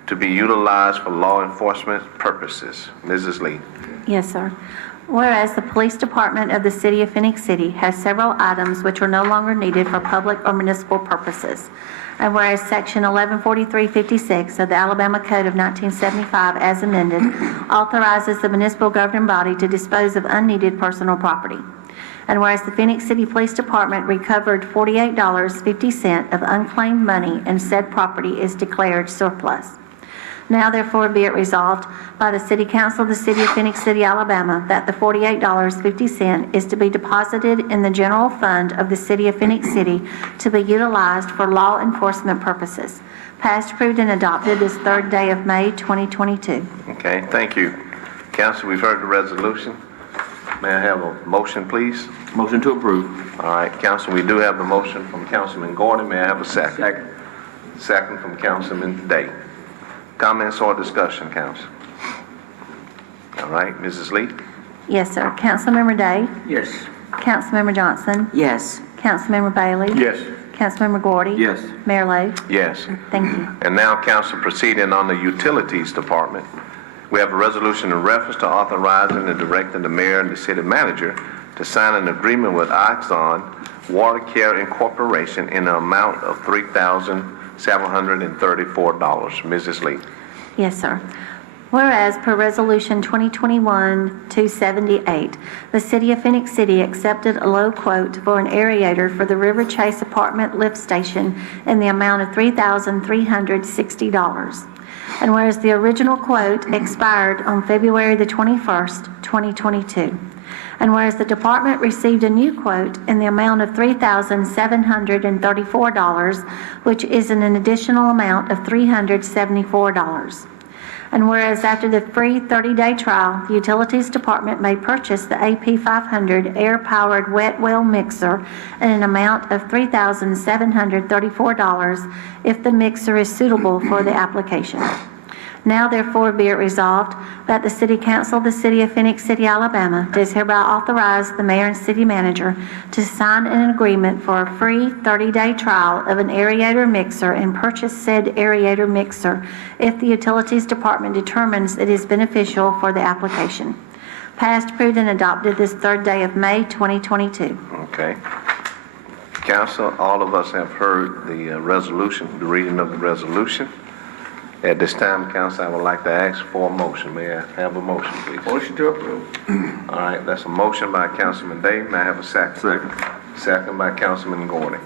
to be utilized for law enforcement purposes. Mrs. Lee. Yes, sir. Whereas the Police Department of the City of Phenix City has several items which are no longer needed for public or municipal purposes. And whereas Section 114356 of the Alabama Code of 1975 as amended authorizes the municipal governing body to dispose of unneeded personal property. And whereas the Phenix City Police Department recovered $48.50 of unclaimed money and said property is declared surplus. Now therefore be it resolved by the City Council of the City of Phenix City, Alabama, that the $48.50 is to be deposited in the general fund of the City of Phenix City to be utilized for law enforcement purposes. Passed, approved, and adopted this 3rd day of May 2022. Okay, thank you. Council, we've heard the resolution. May I have a motion, please? Motion to approve. All right, council, we do have the motion from Councilman Gordon. May I have a second? Second. Second from Councilman Day. Comments or discussion, council? All right, Mrs. Lee? Yes, sir. Councilmember Day? Yes. Councilmember Johnson? Yes. Councilmember Bailey? Yes. Councilmember Gordy? Yes. Mayor Lo? Yes. Thank you. And now, council, proceeding on the Utilities Department, we have a resolution in reference to authorizing and directing the mayor and the city manager to sign an agreement with Exxon Water Care Incorporation in the amount of $3,734. Mrs. Lee. Yes, sir. Whereas per Resolution 2021-278, the City of Phenix City accepted a low quote for an aerator for the River Chase Apartment Lift Station in the amount of $3,360. And whereas the original quote expired on February the 21st, 2022, And whereas the department received a new quote in the amount of $3,734, which is an additional amount of $374. And whereas after the free 30-day trial, the Utilities Department may purchase the AP 500 air-powered wet well mixer in an amount of $3,734 if the mixer is suitable for the application. Now therefore be it resolved that the City Council of the City of Phenix City, Alabama does hereby authorize the mayor and city manager to sign an agreement for a free 30-day trial of an aerator mixer and purchase said aerator mixer if the Utilities Department determines it is beneficial for the application. Passed, approved, and adopted this 3rd day of May 2022. Okay. Council, all of us have heard the resolution, the reading of the resolution. At this time, council, I would like to ask for a motion. May I have a motion, please? Motion to approve. All right, that's a motion by Councilman Day. May I have a second? Second. Second by Councilman Gordon.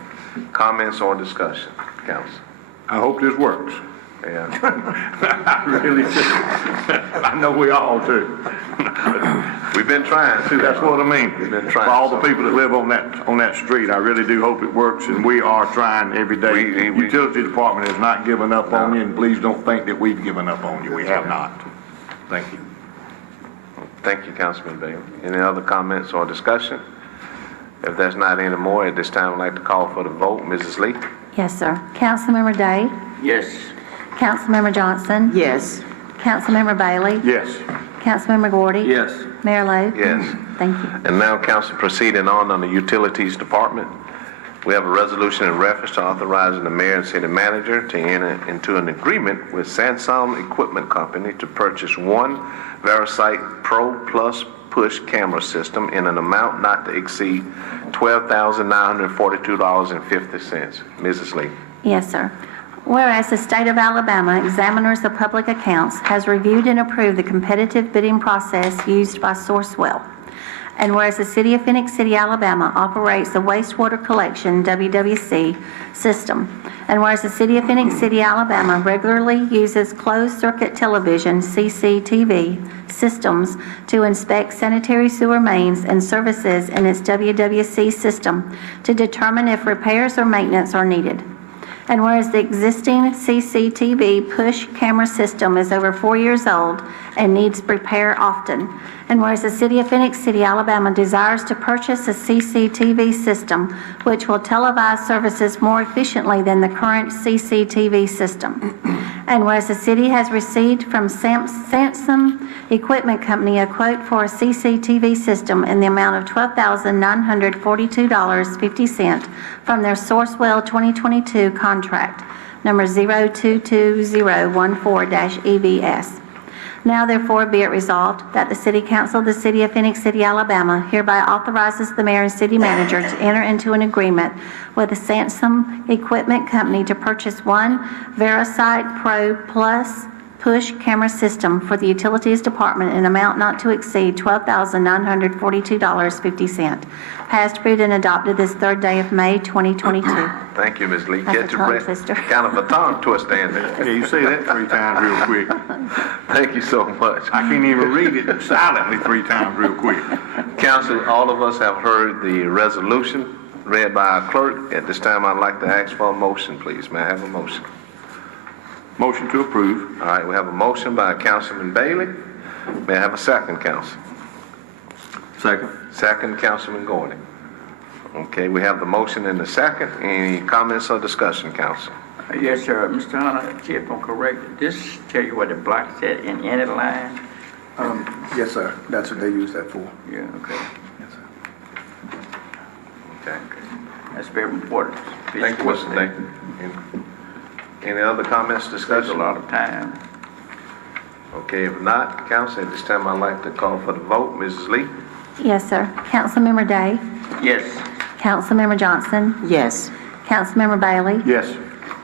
Comments or discussion, council? I hope this works. Yeah. I really do. I know we all do. We've been trying to. That's what I mean. We've been trying. For all the people that live on that street, I really do hope it works, and we are trying every day. Utility Department has not given up on you, and please don't think that we've given up on you. We have not. Thank you. Thank you, Councilman Bailey. Any other comments or discussion? If there's not any more, at this time, I'd like to call for the vote. Mrs. Lee? Yes, sir. Councilmember Day? Yes. Councilmember Johnson? Yes. Councilmember Bailey? Yes. Councilmember Gordy? Yes. Mayor Lo? Yes. Thank you. And now, council, proceeding on the Utilities Department, we have a resolution in reference to authorizing the mayor and city manager to enter into an agreement with Samsung Equipment Company to purchase one VeriSight Pro Plus push camera system in an amount not to exceed $12,942.50. Mrs. Lee. Yes, sir. Whereas the state of Alabama Examiners of Public Accounts has reviewed and approved the competitive bidding process used by Sourcewell. And whereas the City of Phenix City, Alabama operates the wastewater collection WWC system. And whereas the City of Phenix City, Alabama regularly uses closed-circuit television CCTV systems to inspect sanitary sewer mains and services in its WWC system to determine if repairs or maintenance are needed. And whereas the existing CCTV push camera system is over 4 years old and needs repair often. And whereas the City of Phenix City, Alabama desires to purchase a CCTV system which will televise services more efficiently than the current CCTV system. And whereas the city has received from Samsung Equipment Company a quote for a CCTV system in the amount of $12,942.50 from their Sourcewell 2022 contract, number 022014-EVS. Now therefore be it resolved that the City Council of the City of Phenix City, Alabama hereby authorizes the mayor and city manager to enter into an agreement with the Samsung Equipment Company to purchase one VeriSight Pro Plus push camera system for the Utilities Department in an amount not to exceed $12,942.50. Passed, approved, and adopted this 3rd day of May 2022. Thank you, Ms. Lee. That's Get a your tongue breath. twister. Kind of a tongue twister in there. Yeah, you say that 3 times real quick. Thank you so much. I can't even read it silently 3 times real quick. Council, all of us have heard the resolution read by our clerk. At this time, I'd like to ask for a motion, please. May I have a motion? Motion to approve. All right, we have a motion by Councilman Bailey. May I have a second, council? Second. Second, Councilman Gordon. Okay, we have the motion and the second. Any comments or discussion, council? Yes, sir. Mr. Hunter, see if I'm correct. This tell you what the block said in any line? Yes, sir. That's what they use that for. Yeah, okay. Yes, sir. Okay. That's very important. Thank you, Mr. Day. Any other comments, Saves discussion? a lot of time. Okay, if not, council, at this time, I'd like to call for the vote. Mrs. Lee? Yes, sir. Councilmember Day? Yes. Councilmember Johnson? Yes. Councilmember Bailey? Yes.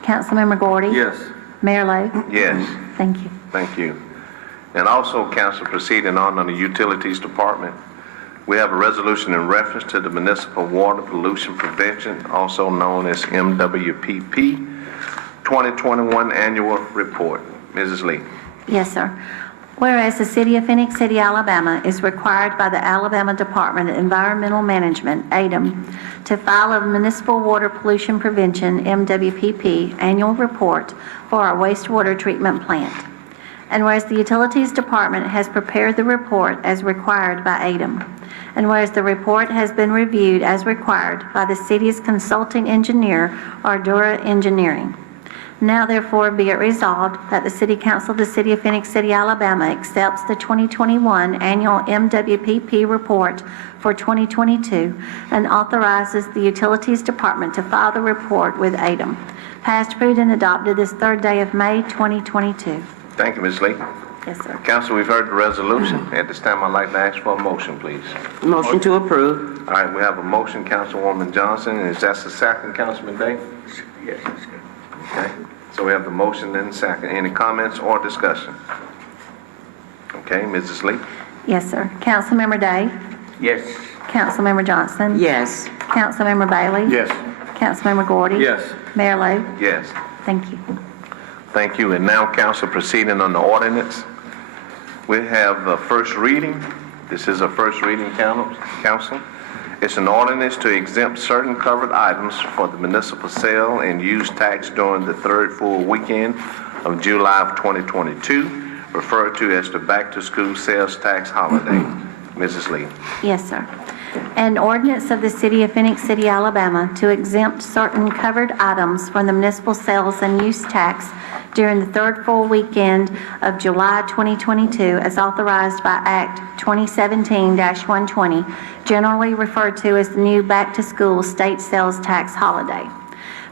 Councilmember Gordy? Yes. Mayor Lo? Yes. Thank you. Thank you. And also, council, proceeding on the Utilities Department, we have a resolution in reference to the Municipal Water Pollution Prevention, also known as MWPP, 2021 Annual Report. Mrs. Lee. Yes, sir. Whereas the City of Phenix City, Alabama is required by the Alabama Department of Environmental Management, ADEM, to file a Municipal Water Pollution Prevention, MWPP, annual report for our wastewater treatment plant. And whereas the Utilities Department has prepared the report as required by ADEM. And whereas the report has been reviewed as required by the city's consulting engineer, Ardura Engineering. Now therefore be it resolved that the City Council of the City of Phenix City, Alabama accepts the 2021 annual MWPP report for 2022 and authorizes the Utilities Department to file the report with ADEM. Passed, approved, and adopted this 3rd day of May 2022. Thank you, Ms. Lee. Yes, sir. Council, we've heard the resolution. At this time, I'd like to ask for a motion, please. Motion to approve. All right, we have a motion, Councilwoman Johnson. Is that the second, Councilman Day? Yes, that's good. Okay, so we have the motion and second. Any comments or discussion? Okay, Mrs. Lee? Yes, sir. Councilmember Day? Yes. Councilmember Johnson? Yes. Councilmember Bailey? Yes. Councilmember Gordy? Yes. Mayor Lo? Yes. Thank you. Thank you. And now, council, proceeding on the ordinance. We have the first reading. This is a first reading, council. It's an ordinance to exempt certain covered items for the municipal sale and use tax during the 3rd full weekend of July of 2022, referred to as the back-to-school sales tax holiday. Mrs. Lee. Yes, sir. An ordinance of the City of Phenix City, Alabama to exempt certain covered items from the municipal sales and use tax during the 3rd full weekend of July 2022 as authorized by Act 2017-120, generally referred to as the new back-to-school state sales tax holiday.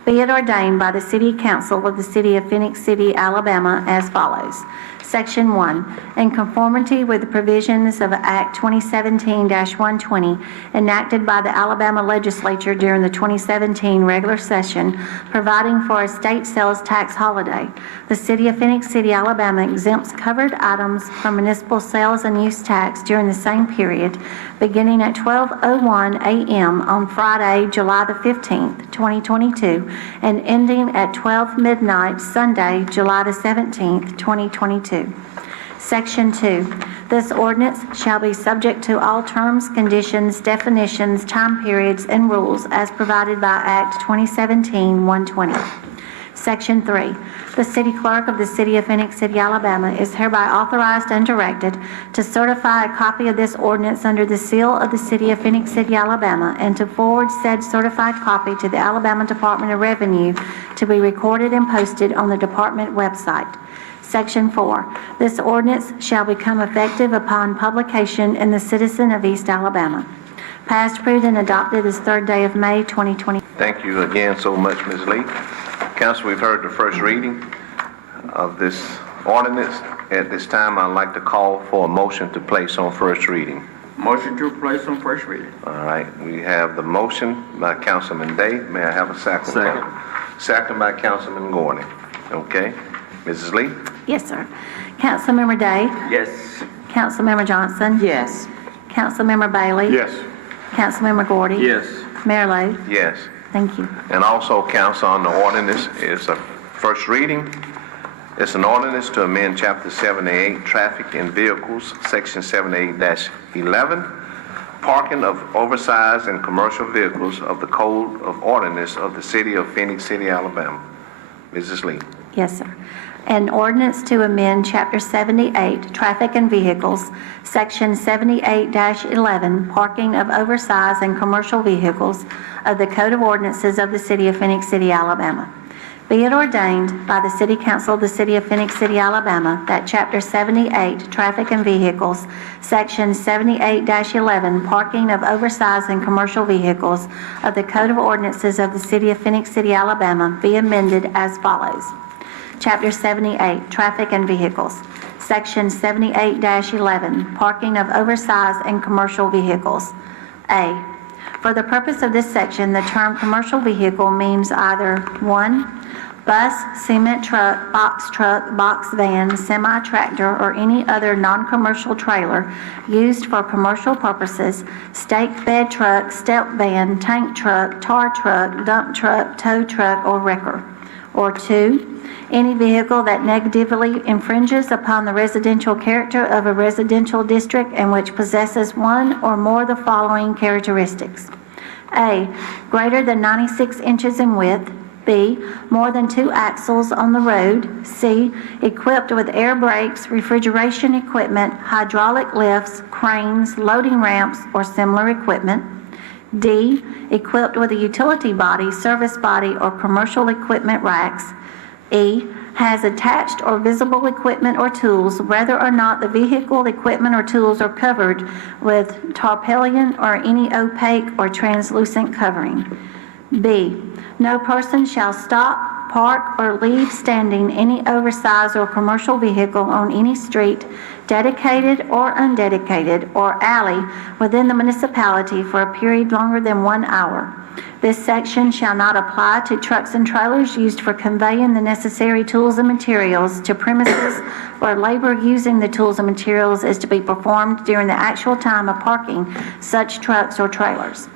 Be it ordained by the City Council of the City of Phenix City, Alabama as follows. Section 1, in conformity with the provisions of Act 2017-120 enacted by the Alabama Legislature during the 2017 regular session, providing for a state sales tax holiday, the City of Phenix City, Alabama exempts covered items from municipal sales and use tax during the same period, beginning at 12:01 a.m. on Friday, July the 15th, 2022, and ending at 12 midnight Sunday, July the 17th, 2022. Section 2. This ordinance shall be subject to all terms, conditions, definitions, time periods, and rules as provided by Act 2017-120. Section 3. The City Clerk of the City of Phenix City, Alabama is hereby authorized and directed to certify a copy of this ordinance under the seal of the City of Phenix City, Alabama, and to forward said certified copy to the Alabama Department of Revenue to be recorded and posted on the department website. Section 4. This ordinance shall become effective upon publication in the Citizen of East Alabama. Passed, approved, and adopted this 3rd day of May 2020. Thank you again so much, Ms. Lee. Council, we've heard the first reading of this ordinance. At this time, I'd like to call for a motion to place on first reading. Motion to place on first reading. All right, we have the motion by Councilman Day. May I have a second? Second. Second by Councilman Gordon. Okay. Mrs. Lee? Yes, sir. Councilmember Day? Yes. Councilmember Johnson? Yes. Councilmember Bailey? Yes. Councilmember Gordy? Yes. Mayor Lo? Yes. Thank you. And also, council, on the ordinance is a first reading. It's an ordinance to amend Chapter 78, Traffic and Vehicles, Section 78-11, Parking of Oversized and Commercial Vehicles of the Code of Ordinance of the City of Phenix City, Alabama. Mrs. Lee. Yes, sir. An ordinance to amend Chapter 78, Traffic and Vehicles, Section 78-11, Parking of Oversized and Commercial Vehicles of the Code of Ordinances of the City of Phenix City, Alabama. Be it ordained by the City Council of the City of Phenix City, Alabama, that Chapter 78, Traffic and Vehicles, Section 78-11, Parking of Oversized and Commercial Vehicles of the Code of Ordinances of the City of Phenix City, Alabama, be amended as follows. Chapter 78, Traffic and Vehicles, Section 78-11, Parking of Oversized and Commercial Vehicles. A. For the purpose of this section, the term commercial vehicle means either 1. Bus, cement truck, box van, semi-tractor, or any other non-commercial trailer used for commercial purposes, stake bed truck, step van, tank truck, tar truck, dump truck, tow truck, or wrecker. Or 2, any vehicle that negatively infringes upon the residential character of a residential district and which possesses one or more of the following characteristics. A, greater than 96 inches in width. B, more than 2 axles on the road. C, equipped with air brakes, refrigeration equipment, hydraulic lifts, cranes, loading ramps, or similar equipment. D, equipped with a utility body, service body, or commercial equipment racks. E, has attached or visible equipment or tools, whether or not the vehicle, equipment, or tools are covered with tarpaulin or any opaque or translucent covering. B, no person shall stop, park, or leave standing any oversized or commercial vehicle on any street, dedicated or undedicated, or alley within the municipality for a period longer than 1 hour. This section shall not apply to trucks and trailers used for conveying the necessary tools and materials to premises where labor using the tools and materials is to be performed during the actual time of parking such trucks or trailers.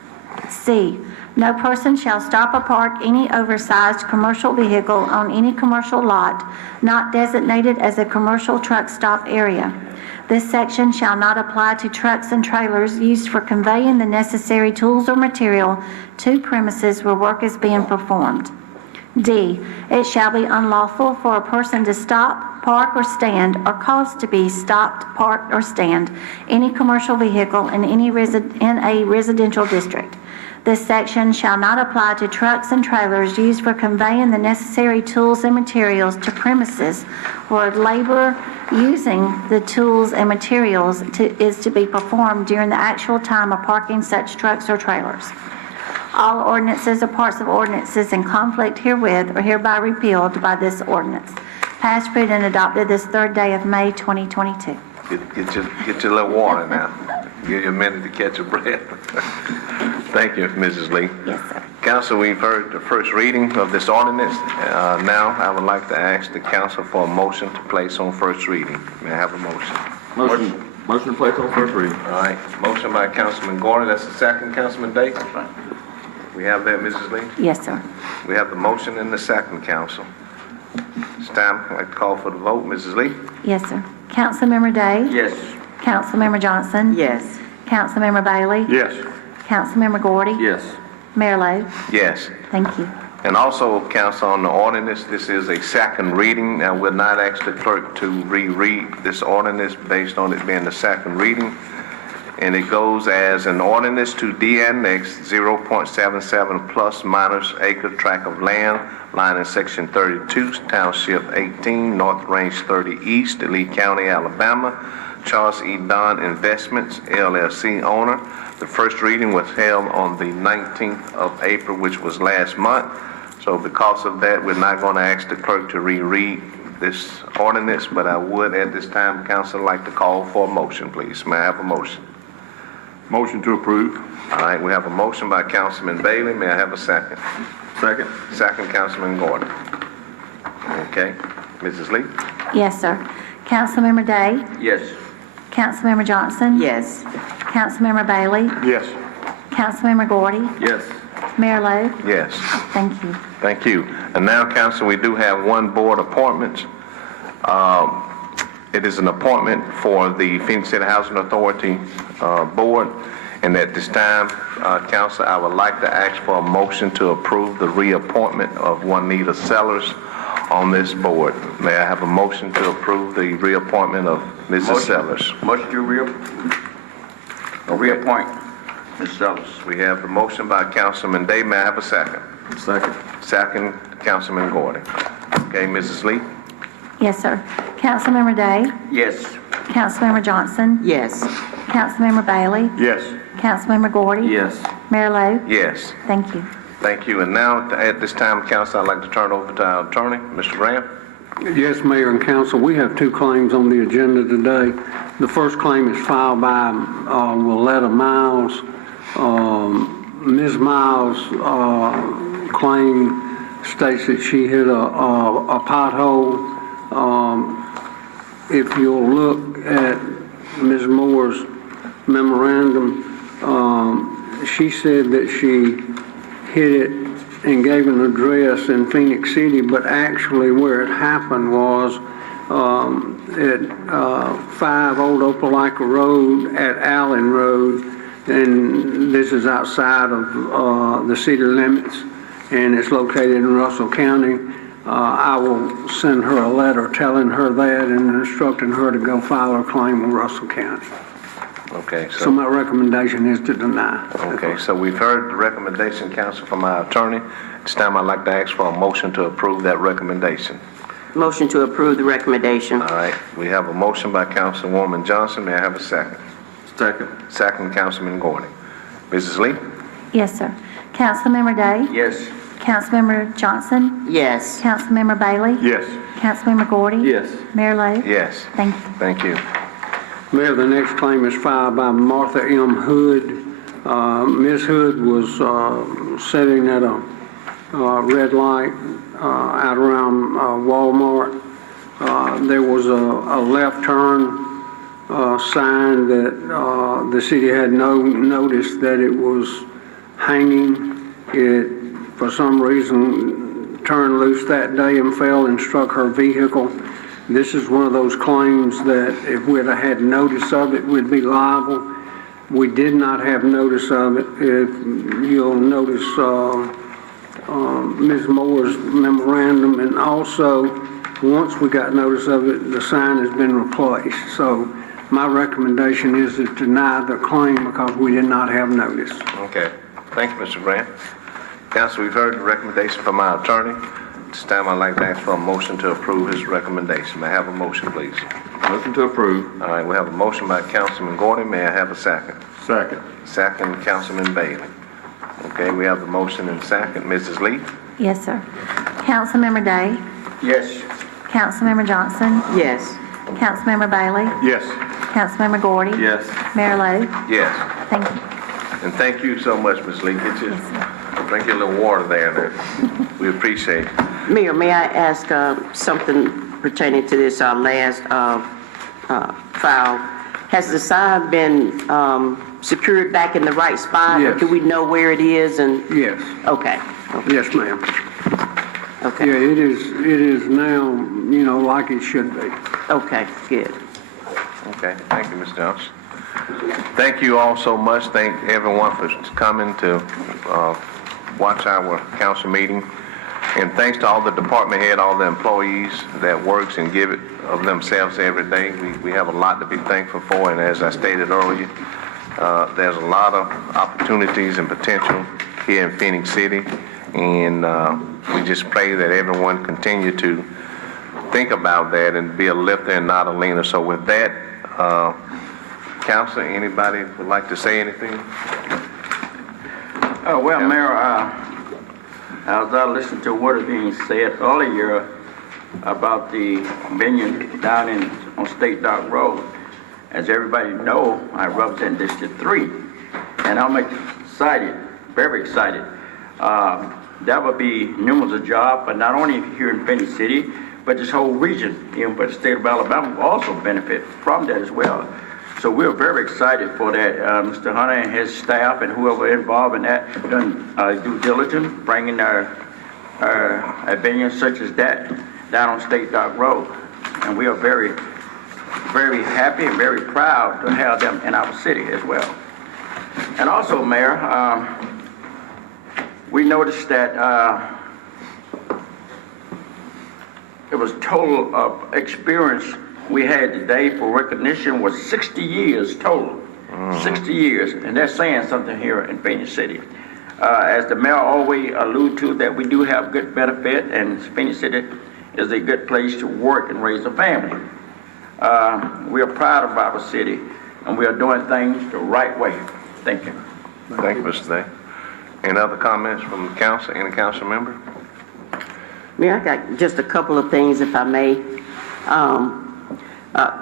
C, no person shall stop or park any oversized commercial vehicle on any commercial lot not designated as a commercial truck stop area. This section shall not apply to trucks and trailers used for conveying the necessary tools or material to premises where work is being performed. D, it shall be unlawful for a person to stop, park, or stand, or cause to be stopped, parked, or stand any commercial vehicle in a residential district. This section shall not apply to trucks and trailers used for conveying the necessary tools and materials to premises where labor using the tools and materials is to be performed during the actual time of parking such trucks or trailers. All ordinances or parts of ordinances in conflict herewith are hereby repealed by this ordinance. Passed, approved, and adopted this 3rd day of May 2022. Get your little water now. Give you a minute to catch your breath. Thank you, Mrs. Lee. Yes, sir. Council, we've heard the first reading of this ordinance. Now, I would like to ask the council for a motion to place on first reading. May I have a motion? Motion to place on first reading. All right. Motion by Councilman Gordon. That's the second, Councilman Day. That's right. We have that, Mrs. Lee? Yes, sir. We have the motion and the second, council. It's time, I'd like to call for the vote. Mrs. Lee? Yes, sir. Councilmember Day? Yes. Councilmember Johnson? Yes. Councilmember Bailey? Yes. Councilmember Gordy? Yes. Mayor Lo? Yes. Thank you. And also, council, on the ordinance, this is a second reading. Now, we'll not ask the clerk to reread this ordinance based on it being the second reading. And it goes as an ordinance to de-annex 0.77 plus minus acre tract of land lying in section 32, township 18, North Range 30 East, Lee County, Alabama. Charles E. Don Investments, LLC owner. The first reading was held on the 19th of April, which was last month. So because of that, we're not going to ask the clerk to reread this ordinance, but I would at this time, council, like to call for a motion, please. May I have a motion? Motion to approve. All right, we have a motion by Councilman Bailey. May I have a second? Second. Second, Councilman Gordon. Okay. Mrs. Lee? Yes, sir. Councilmember Day? Yes. Councilmember Johnson? Yes. Councilmember Bailey? Yes. Councilmember Gordy? Yes. Mayor Lo? Yes. Thank you. Thank you. And now, council, we do have one board appointment. It is an appointment for the Phenix City Housing Authority Board. And at this time, council, I would like to ask for a motion to approve the reappointment of Juanita Sellers on this board. May I have a motion to approve the reappointment of Mrs. Sellers? Motion to reappoint Ms. Sellers. We have the motion by Councilman Day. May I have a second? Second. Second, Councilman Gordon. Okay, Mrs. Lee? Yes, sir. Councilmember Day? Yes. Councilmember Johnson? Yes. Councilmember Bailey? Yes. Councilmember Gordy? Yes. Mayor Lo? Yes. Thank you. Thank you. And now, at this time, council, I'd like to turn it over to our attorney, Mr. Graham. Yes, Mayor and Council, we have two claims on the agenda today. The first claim is filed by Willetta Miles. Ms. Miles' claim states that she hit a pothole. If you'll look at Ms. Moore's memorandum, she said that she hit it and gave an address in Phenix City, but actually where it happened was at 5 Old Opelika Road at Allen Road, and this is outside of the city limits, and it's located in Russell County. I will send her a letter telling her that and instructing her to go file her claim in Russell County. Okay, So my recommendation is to deny. Okay, so we've heard the recommendation, counsel, from our attorney. This time I'd like to ask for a motion to approve that recommendation. Motion to approve the recommendation. All right, we have a motion by Councilwoman Johnson. May I have a second? Second. Second, Councilman Gordon. Mrs. Lee? Yes, sir. Councilmember Day? Yes. Councilmember Johnson? Yes. Councilmember Bailey? Yes. Councilmember Gordy? Yes. Mayor Lo? Yes. Thank you. Thank you. Mayor, the next claim is filed by Martha M. Hood. Ms. Hood was sitting at a red light out around Walmart. There was a left turn sign that the city had noticed that it was hanging. It, for some reason, turned loose that day and fell and struck her vehicle. This is one of those claims that if we'd have had notice of it, we'd be liable. We did not have notice of it. If you'll notice Ms. Moore's memorandum, and also once we got notice of it, the sign has been replaced. So my recommendation is to deny the claim because we did not have notice. Okay. Thank you, Mr. Grant. Council, we've heard the recommendation from our attorney. This time I'd like to ask for a motion to approve his recommendation. May I have a motion, please? Motion to approve. All right, we have a motion by Councilman Gordon. May I have a second? Second. Second, Councilman Bailey. Okay, we have the motion and second. Mrs. Lee? Yes, sir. Councilmember Day? Yes. Councilmember Johnson? Yes. Councilmember Bailey? Yes. Councilmember Gordy? Yes. Mayor Lo? Yes. Thank you. And thank you so much, Ms. Lee. Drink your little water there. We appreciate it. Mayor, may I ask something pertaining to this last file? Has the sign been secured back in the right spot? Yes. Or do we know where it is? And Yes. okay. Yes, ma'am. Okay. Yeah, it is now, like it should be. Okay, good. Okay, thank you, Ms. Johnson. Thank you all so much. Thank everyone for coming to watch our council meeting. And thanks to all the department head, all the employees that works and give it of themselves every day. We have a lot to be thankful for, and as I stated earlier, there's a lot of opportunities and potential here in Phenix City, and we just pray that everyone continue to think about that and be a lifter and not a leaner. So with that, Council, anybody would like to say anything? Well, Mayor, as I listened to what is being said earlier about the venue down on State Dock Road, as everybody know, I represent District 3, and I'm excited, very excited. That would be numerous of jobs, but not only here in Phenix City, but this whole region, even but the state of Alabama will also benefit from that as well. So we're very excited for that. Mr. Hunter and his staff and whoever involved in that done due diligence, bringing a venue such as that down on State Dock Road. And we are very, very happy and very proud to have them in our city as well. And also, Mayor, we noticed that it was total experience we had today for recognition was 60 years total. 60 years, and that's saying something here in Phenix City. As the mayor always alluded to, that we do have good benefit, and Phenix City is a good place to work and raise a family. We are proud of our city, and we are doing things the right way. Thank you. Thank you, Mr. Day. Any other comments from the council? Any council member? Mayor, I got just a couple of things, if I may.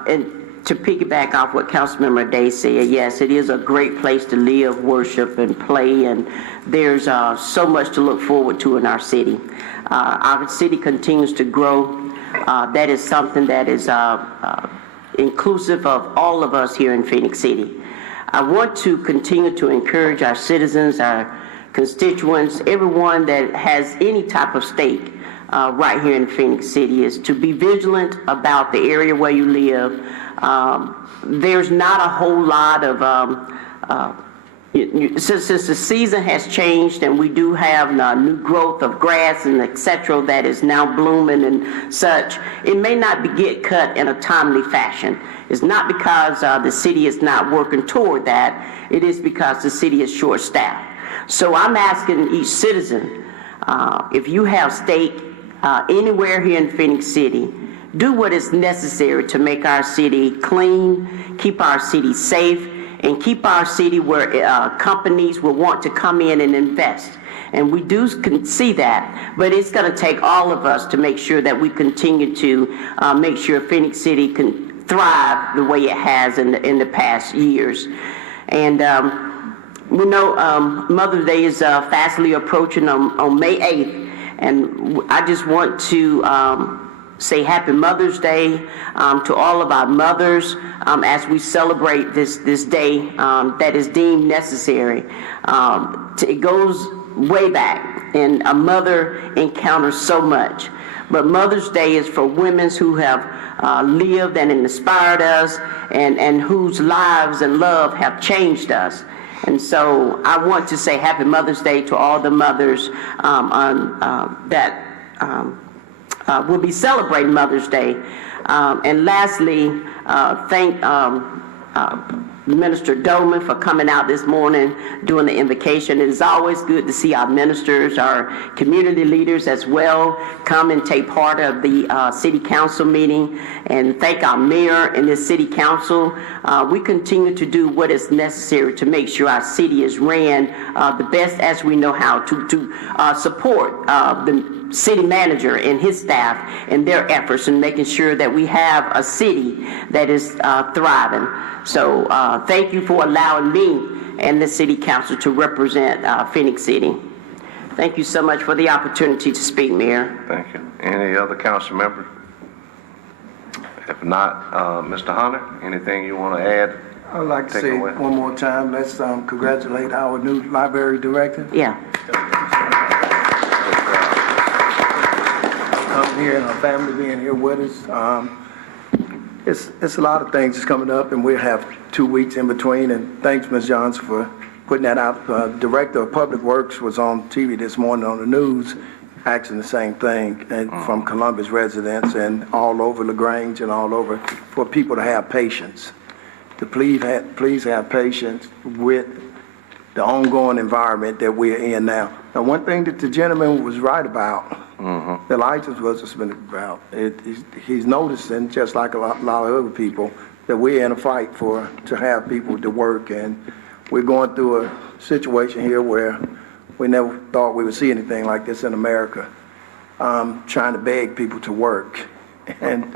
And to piggyback off what Councilmember Day said, yes, it is a great place to live, worship, and play, and there's so much to look forward to in our city. Our city continues to grow. That is something that is inclusive of all of us here in Phenix City. I want to continue to encourage our citizens, our constituents, everyone that has any type of stake right here in Phenix City, is to be vigilant about the area where you live. There's not a whole lot of, since the season has changed and we do have new growth of grass and et cetera that is now blooming and such, it may not get cut in a timely fashion. It's not because the city is not working toward that. It is because the city is short-staffed. So I'm asking each citizen, if you have stake anywhere here in Phenix City, do what is necessary to make our city clean, keep our city safe, and keep our city where companies will want to come in and invest. And we can see that, but it's going to take all of us to make sure that we continue to make sure Phenix City can thrive the way it has in the past years. And we know Mother's Day is fastly approaching on May 8th, and I just want to say Happy Mother's Day to all of our mothers as we celebrate this day that is deemed necessary. It goes way back, and a mother encounters so much. But Mother's Day is for women who have lived and inspired us, and whose lives and love have changed us. And so I want to say Happy Mother's Day to all the mothers that will be celebrating Mother's Day. And lastly, thank Minister Doman for coming out this morning doing the invocation. It is always good to see our ministers, our community leaders as well, come and take part of the city council meeting, and thank our mayor and the city council. We continue to do what is necessary to make sure our city is ran the best as we know how, to support the city manager and his staff in their efforts in making sure that we have a city that is thriving. So thank you for allowing me and the city council to represent Phenix City. Thank you so much for the opportunity to speak, Mayor. Thank you. Any other council member? If not, Mr. Hunter, anything you want to add? I would like to say one more time, let's congratulate our new library director. Yeah. Coming here and our family being here with us. It's a lot of things that's coming up, and we'll have 2 weeks in between. And thanks, Ms. Johnson, for putting that out. Director of Public Works was on TV this morning on the news, asking the same thing, and from Columbus residents and all over LaGrange and all over, for people to have patience. To please have patience with the ongoing environment that we're in now. Now, one thing that the gentleman was right about, the license was about, he's noticing, just like a lot of other people, that we're in a fight to have people to work, and we're going through a situation here where we never thought we would see anything like this in America, trying to beg people to work and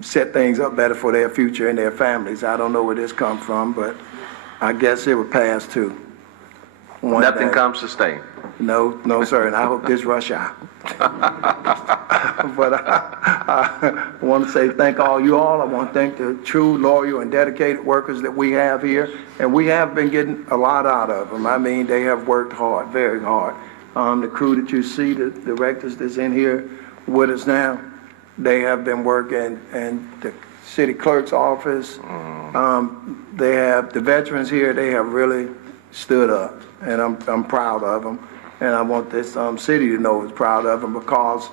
set things up better for their future and their families. I don't know where this comes from, but I guess it would pass too. Nothing comes to stay. No, sir, and I hope this rush out. But I want to say thank all you all. I want to thank the true, loyal, and dedicated workers that we have here, and we have been getting a lot out of them. I mean, they have worked hard, very hard. The crew that you see, the directors that's in here with us now, they have been working, and the city clerk's office, they have the veterans here, they have really stood up, and I'm proud of them. And I want this city to know it's proud of them, because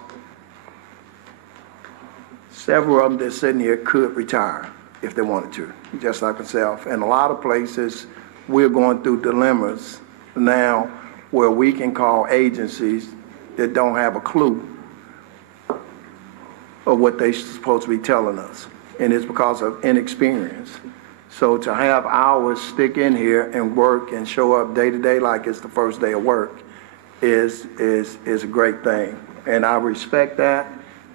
several of them that's sitting here could retire if they wanted to, just like myself. And a lot of places, we're going through dilemmas now where we can call agencies that don't have a clue of what they're supposed to be telling us. And it's because of inexperience. So to have ours stick in here and work and show up day to day like it's the first day of work is a great thing. And I respect that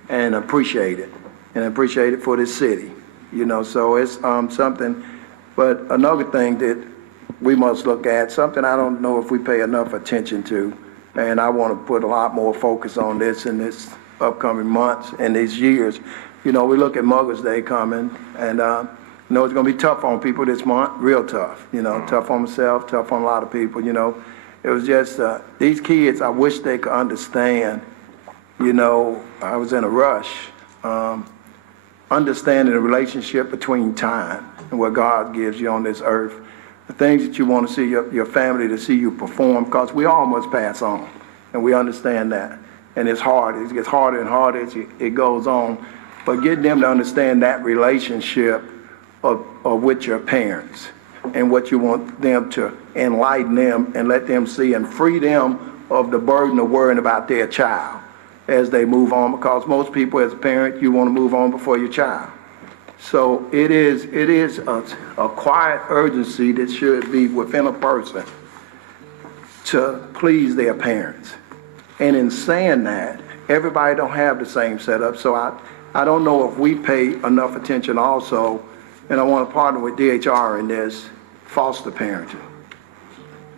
and appreciate it. And appreciate it for this city. You know, so it's something. But another thing that we must look at, something I don't know if we pay enough attention to, and I want to put a lot more focus on this in this upcoming months and these years. You know, we look at Mother's Day coming, and you know, it's going to be tough on people this month, real tough. You know, tough on myself, tough on a lot of people. You know, It was just, these kids, I wish they could understand, you know, I was in a rush, understanding the relationship between time and what God gives you on this earth, the things that you want to see your family to see you perform, because we all must pass on, and we understand that. And it's hard. It gets harder and harder as it goes on. But getting them to understand that relationship of with your parents and what you want them to enlighten them and let them see and free them of the burden of worrying about their child as they move on, because most people as a parent, you want to move on before your child. So it is a quiet urgency that should be within a person to please their parents. And in saying that, everybody don't have the same setup, so I don't know if we pay enough attention also, and I want to partner with DHR in this, foster parenting.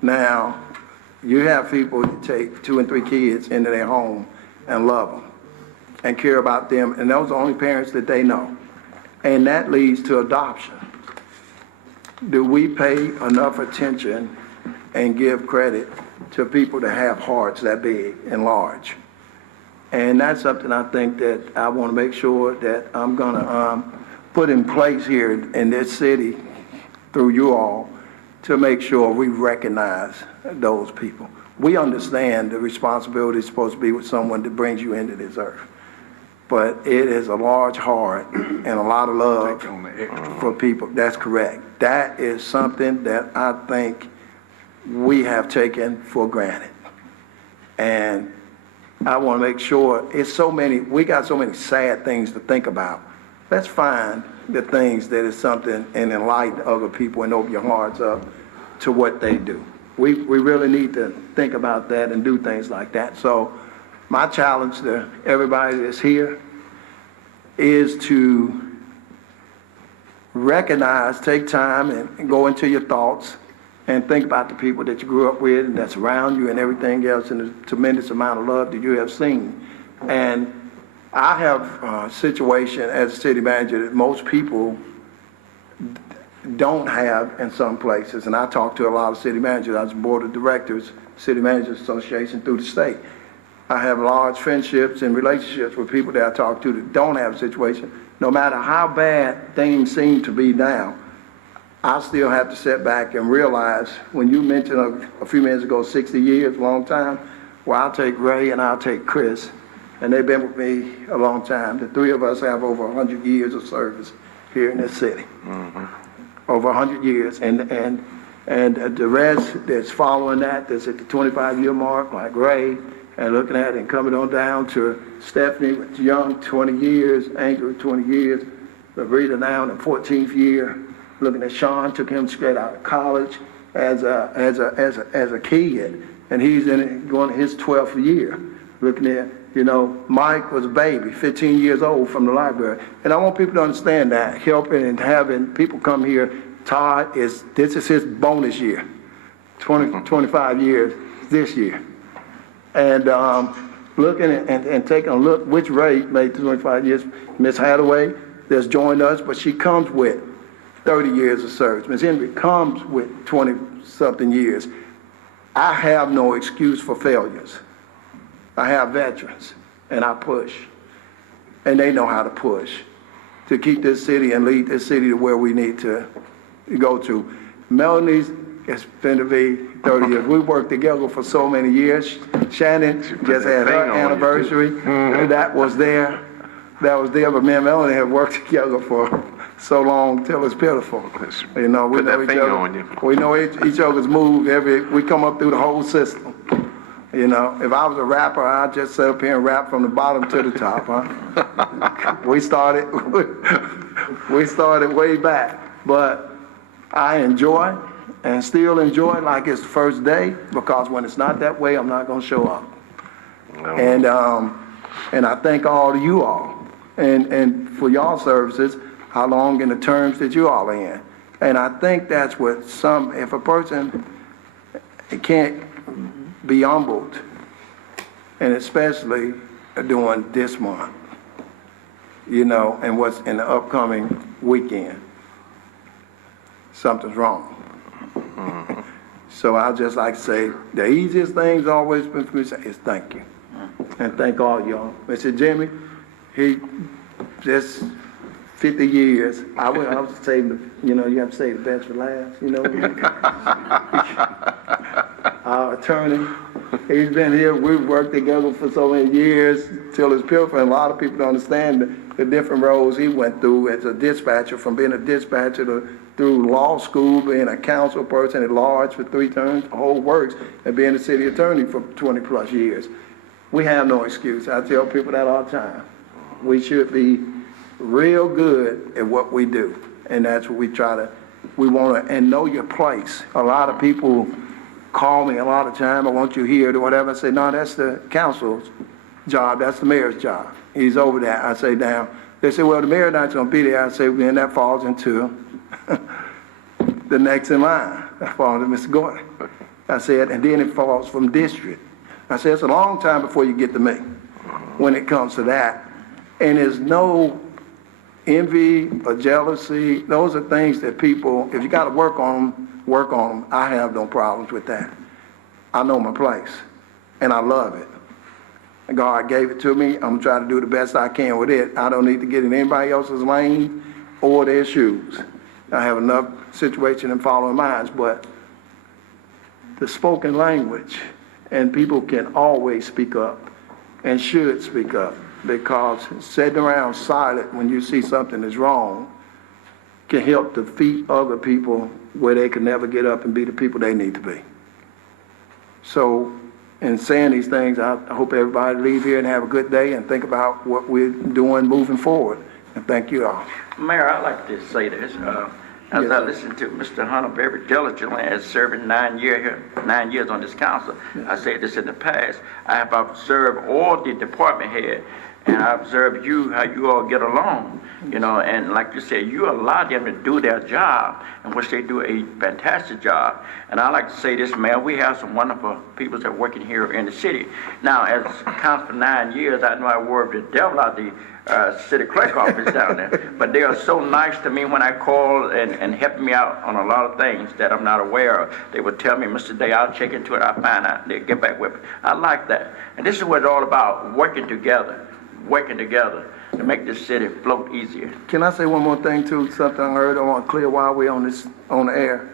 Now, you have people that take 2 and 3 kids into their home and love them and care about them, and those are the only parents that they know. And that leads to adoption. Do we pay enough attention and give credit to people that have hearts that big and large? And that's something I think that I want to make sure that I'm going to put in place here in this city through you all to make sure we recognize those people. We understand the responsibility is supposed to be with someone that brings you into this earth. But it is a large heart and a lot of love for people. That's correct. That is something that I think we have taken for granted. And I want to make sure we got so many sad things to think about. Let's find the things that is something and enlighten other people and open your hearts up to what they do. We really need to think about that and do things like that. So my challenge to everybody that's here is to recognize, take time and go into your thoughts and think about the people that you grew up with and that's around you and everything else, and the tremendous amount of love that you have seen. And I have a situation as a city manager that most people don't have in some places. And I talk to a lot of city managers. I was board of directors, City Managers Association through the state. I have large friendships and relationships with people that I talk to that don't have a situation. No matter how bad things seem to be now, I still have to sit back and realize, when you mentioned a few minutes ago, 60 years, a long time, well, I'll take Ray and I'll take Chris, and they've been with me a long time. The 3 of us have over 100 years of service here in this city. Mm-hmm. Over 100 years, and the rest that's following that's at the 25-year mark, like Ray, and looking at it and coming on down to Stephanie Young, 20 years, Angela, 20 years, Rita now in the 14th year, looking at Sean, took him straight out of college as a kid, and he's going his 12th year, looking at, Mike was a baby, 15 years old from the library. And I want people to understand that, helping and having people come here. Todd this is his bonus year, 25 years this year. And looking and taking a look, which Ray made 25 years, Miss Hathaway that's joined us, but she comes with 30 years of service. Miss Henry comes with 20-something years. I have no excuse for failures. I have veterans, and I push. And they know how to push to keep this city and lead this city to where we need to go to. Melanie's, it's been to be 30 years. We worked together for so many years. Shannon just had her anniversary. Mm-hmm. That was there. But me and Melanie have worked together for so long till it's pitiful. We know each other. We know each other's move. We come up through the whole system. If I was a rapper, I'd just sit up here and rap from the bottom to the top, huh? We started way back, but I enjoy and still enjoy it like it's the first day, because when it's not that way, I'm not going to show up. No. And I thank all of you all and for y'all services, how long in the terms that you all are in. And I think that's what if a person can't be humbled, and especially during this month, and what's in the upcoming weekend, something's wrong. Mm-hmm. So I'd just like to say, the easiest thing's always been for me to say is thank you. And thank all y'all. Mr. Jimmy, he just 50 years. I was saving, you have to save the best for last, Our attorney, he's been here, we've worked together for so many years, till it's pure, and a lot of people don't understand the different roles he went through as a dispatcher, from being a dispatcher through law school, being a council person at large for 3 terms, the whole works, and being a city attorney for 20 plus years. We have no excuse. I tell people that all the time. We should be real good at what we do. And that's what we want to, and know your place. A lot of people call me a lot of time, I want you here or whatever. I say, no, that's the council's job. That's the mayor's job. He's over there. I say, now, they say, well, the mayor's not going to be there. I say, then that falls into the next in line. That falls to Mr. Gordon. I said, and then it falls from district. I said, it's a long time before you get to me when it comes to that. And there's no envy or jealousy. Those are things that people, if you got to work on them. I have no problems with that. I know my place, and I love it. And God gave it to me. I'm trying to do the best I can with it. I don't need to get in anybody else's lane or their shoes. I have enough situation in following mine, but the spoken language, and people can always speak up and should speak up, because sitting around silent when you see something is wrong can help defeat other people where they can never get up and be the people they need to be. So in saying these things, I hope everybody leave here and have a good day and think about what we're doing moving forward. And thank you all. Mayor, I'd like to say this. As I listened to Mr. Hunter very diligently as serving 9 years on this council, I said this in the past, I have observed all the department head, and I observed how you all get along, and like you said, you allow them to do their job, in which they do a fantastic job. And I like to say this, Mayor, we have some wonderful people that are working here in the city. Now, as council for 9 years, I know I worked the devil out the city clerk office down there, but they are so nice to me when I call and help me out on a lot of things that I'm not aware of. They would tell me, Mr. Day, I'll check into it, I'll find out, they'll get back with me. I like that. And this is what it's all about, working together to make this city float easier. Can I say one more thing too? Something I heard I want to clear while we're on the air.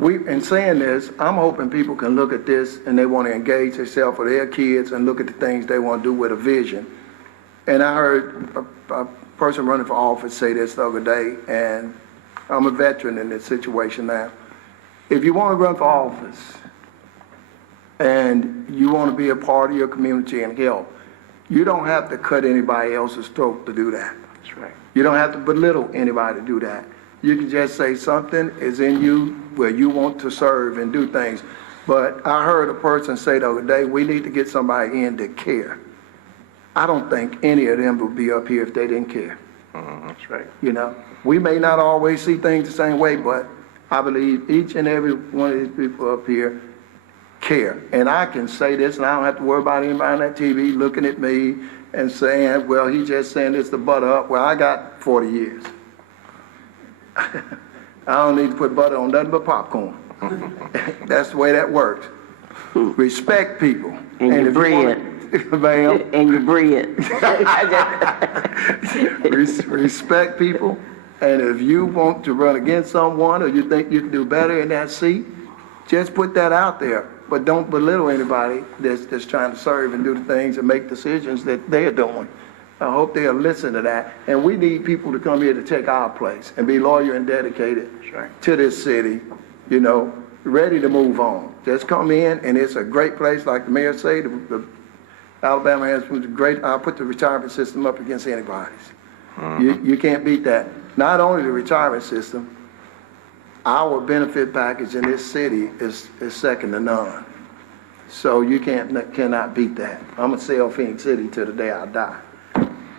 In saying this, I'm hoping people can look at this and they want to engage themselves with their kids and look at the things they want to do with a vision. And I heard a person running for office say this the other day, and I'm a veteran in this situation now. If you want to run for office and you want to be a part of your community and help, you don't have to cut anybody else's throat to do that. That's right. You don't have to belittle anybody to do that. You can just say something is in you where you want to serve and do things. But I heard a person say the other day, we need to get somebody in to care. I don't think any of them would be up here if they didn't care. That's right. We may not always see things the same way, but I believe each and every one of these people up here care. And I can say this, and I don't have to worry about anybody on that TV looking at me and saying, well, he's just saying this to butter up. Well, I got 40 years. I don't need to put butter on nothing but popcorn. That's the way that works. Respect people. And your bread. Ma'am. And your bread. Respect people. And if you want to run against someone or you think you can do better in that seat, just put that out there. But don't belittle anybody that's trying to serve and do the things and make decisions that they're doing. I hope they'll listen to that. And we need people to come here to take our place and be loyal and dedicated to this city, ready to move on. Just come in, and it's a great place, like the mayor said. The Alabama has been great. I'll put the retirement system up against anybody's. You can't beat that. Not only the retirement system, our benefit package in this city is second to none. So you cannot beat that. I'm going to sell Phenix City till the day I die.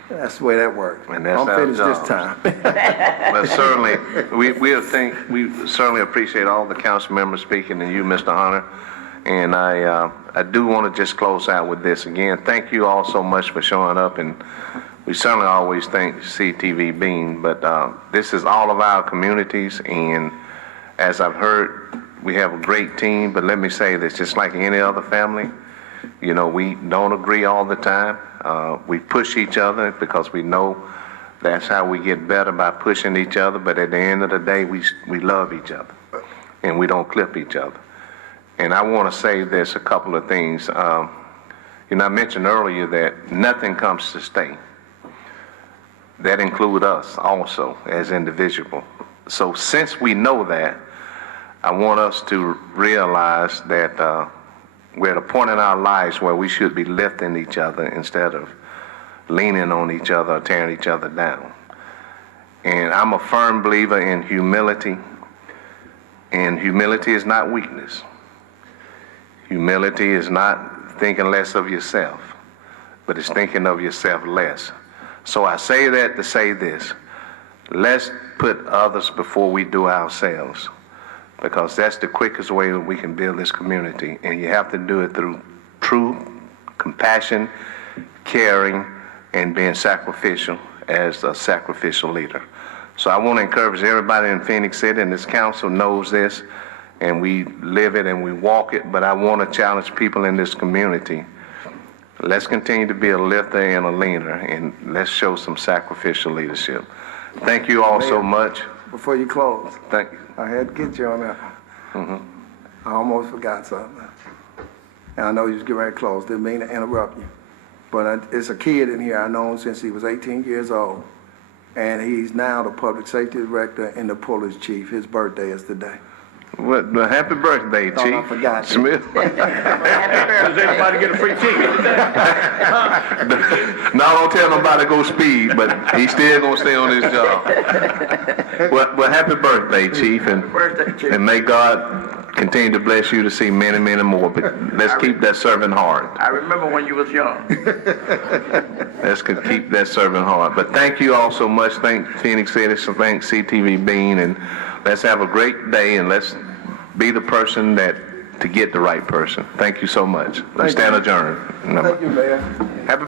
That's the way that works. And that's I'm our finished job. this time. But certainly, we certainly appreciate all the council members speaking and you, Mr. Hunter. And I do want to just close out with this again. Thank you all so much for showing up, and we certainly always thank CTV Bean, but this is all of our communities, and as I've heard we have a great team, but let me say this, just like any other family, you know, we don't agree all the time. We push each other because we know that's how we get better, by pushing each other, but at the end of the day, we love each other, and we don't clip each other. And I want to say this, a couple of things. You know, I mentioned earlier that nothing comes to stay. That includes us also as individuals. So since we know that, I want us to realize that we're at a point in our lives where we should be lifting each other instead of leaning on each other or tearing each other down. And I'm a firm believer in humility, and humility is not weakness. Humility is not thinking less of yourself, but it's thinking of yourself less. So I say that to say this: let's put others before we do ourselves, because that's the quickest way that we can build this community. And you have to do it through true compassion, caring, and being sacrificial as a sacrificial leader. So I want to encourage everybody in Phenix City, and this council knows this, and we live it and we walk it, but I want to challenge people in this community. Let's continue to be a lifter and a leaner, and let's show some sacrificial leadership. Thank you all so much. Before you close, Thank you. I had to get you on that. I almost forgot something. And I know you was getting ready to close. Didn't mean to interrupt you. But it's a kid in here I've known since he was 18 years old. And he's now the public safety director and the police chief. His birthday is today. Well, happy birthday, Thought I Chief forgot. Smith. Does everybody get a free ticket today? No, don't tell nobody to go speed, but he's still gonna stay on his job. Well, happy birthday, Chief, and may God continue to bless you to see many, many more. But let's keep that serving hard. I remember when you was young. Let's keep that serving hard. But thank you all so much. Thank Phenix City, thank CTV Bean, and let's have a great day, and let's be the person to get the right person. Thank you so much. Let's stand adjourned. Thank you, Mayor.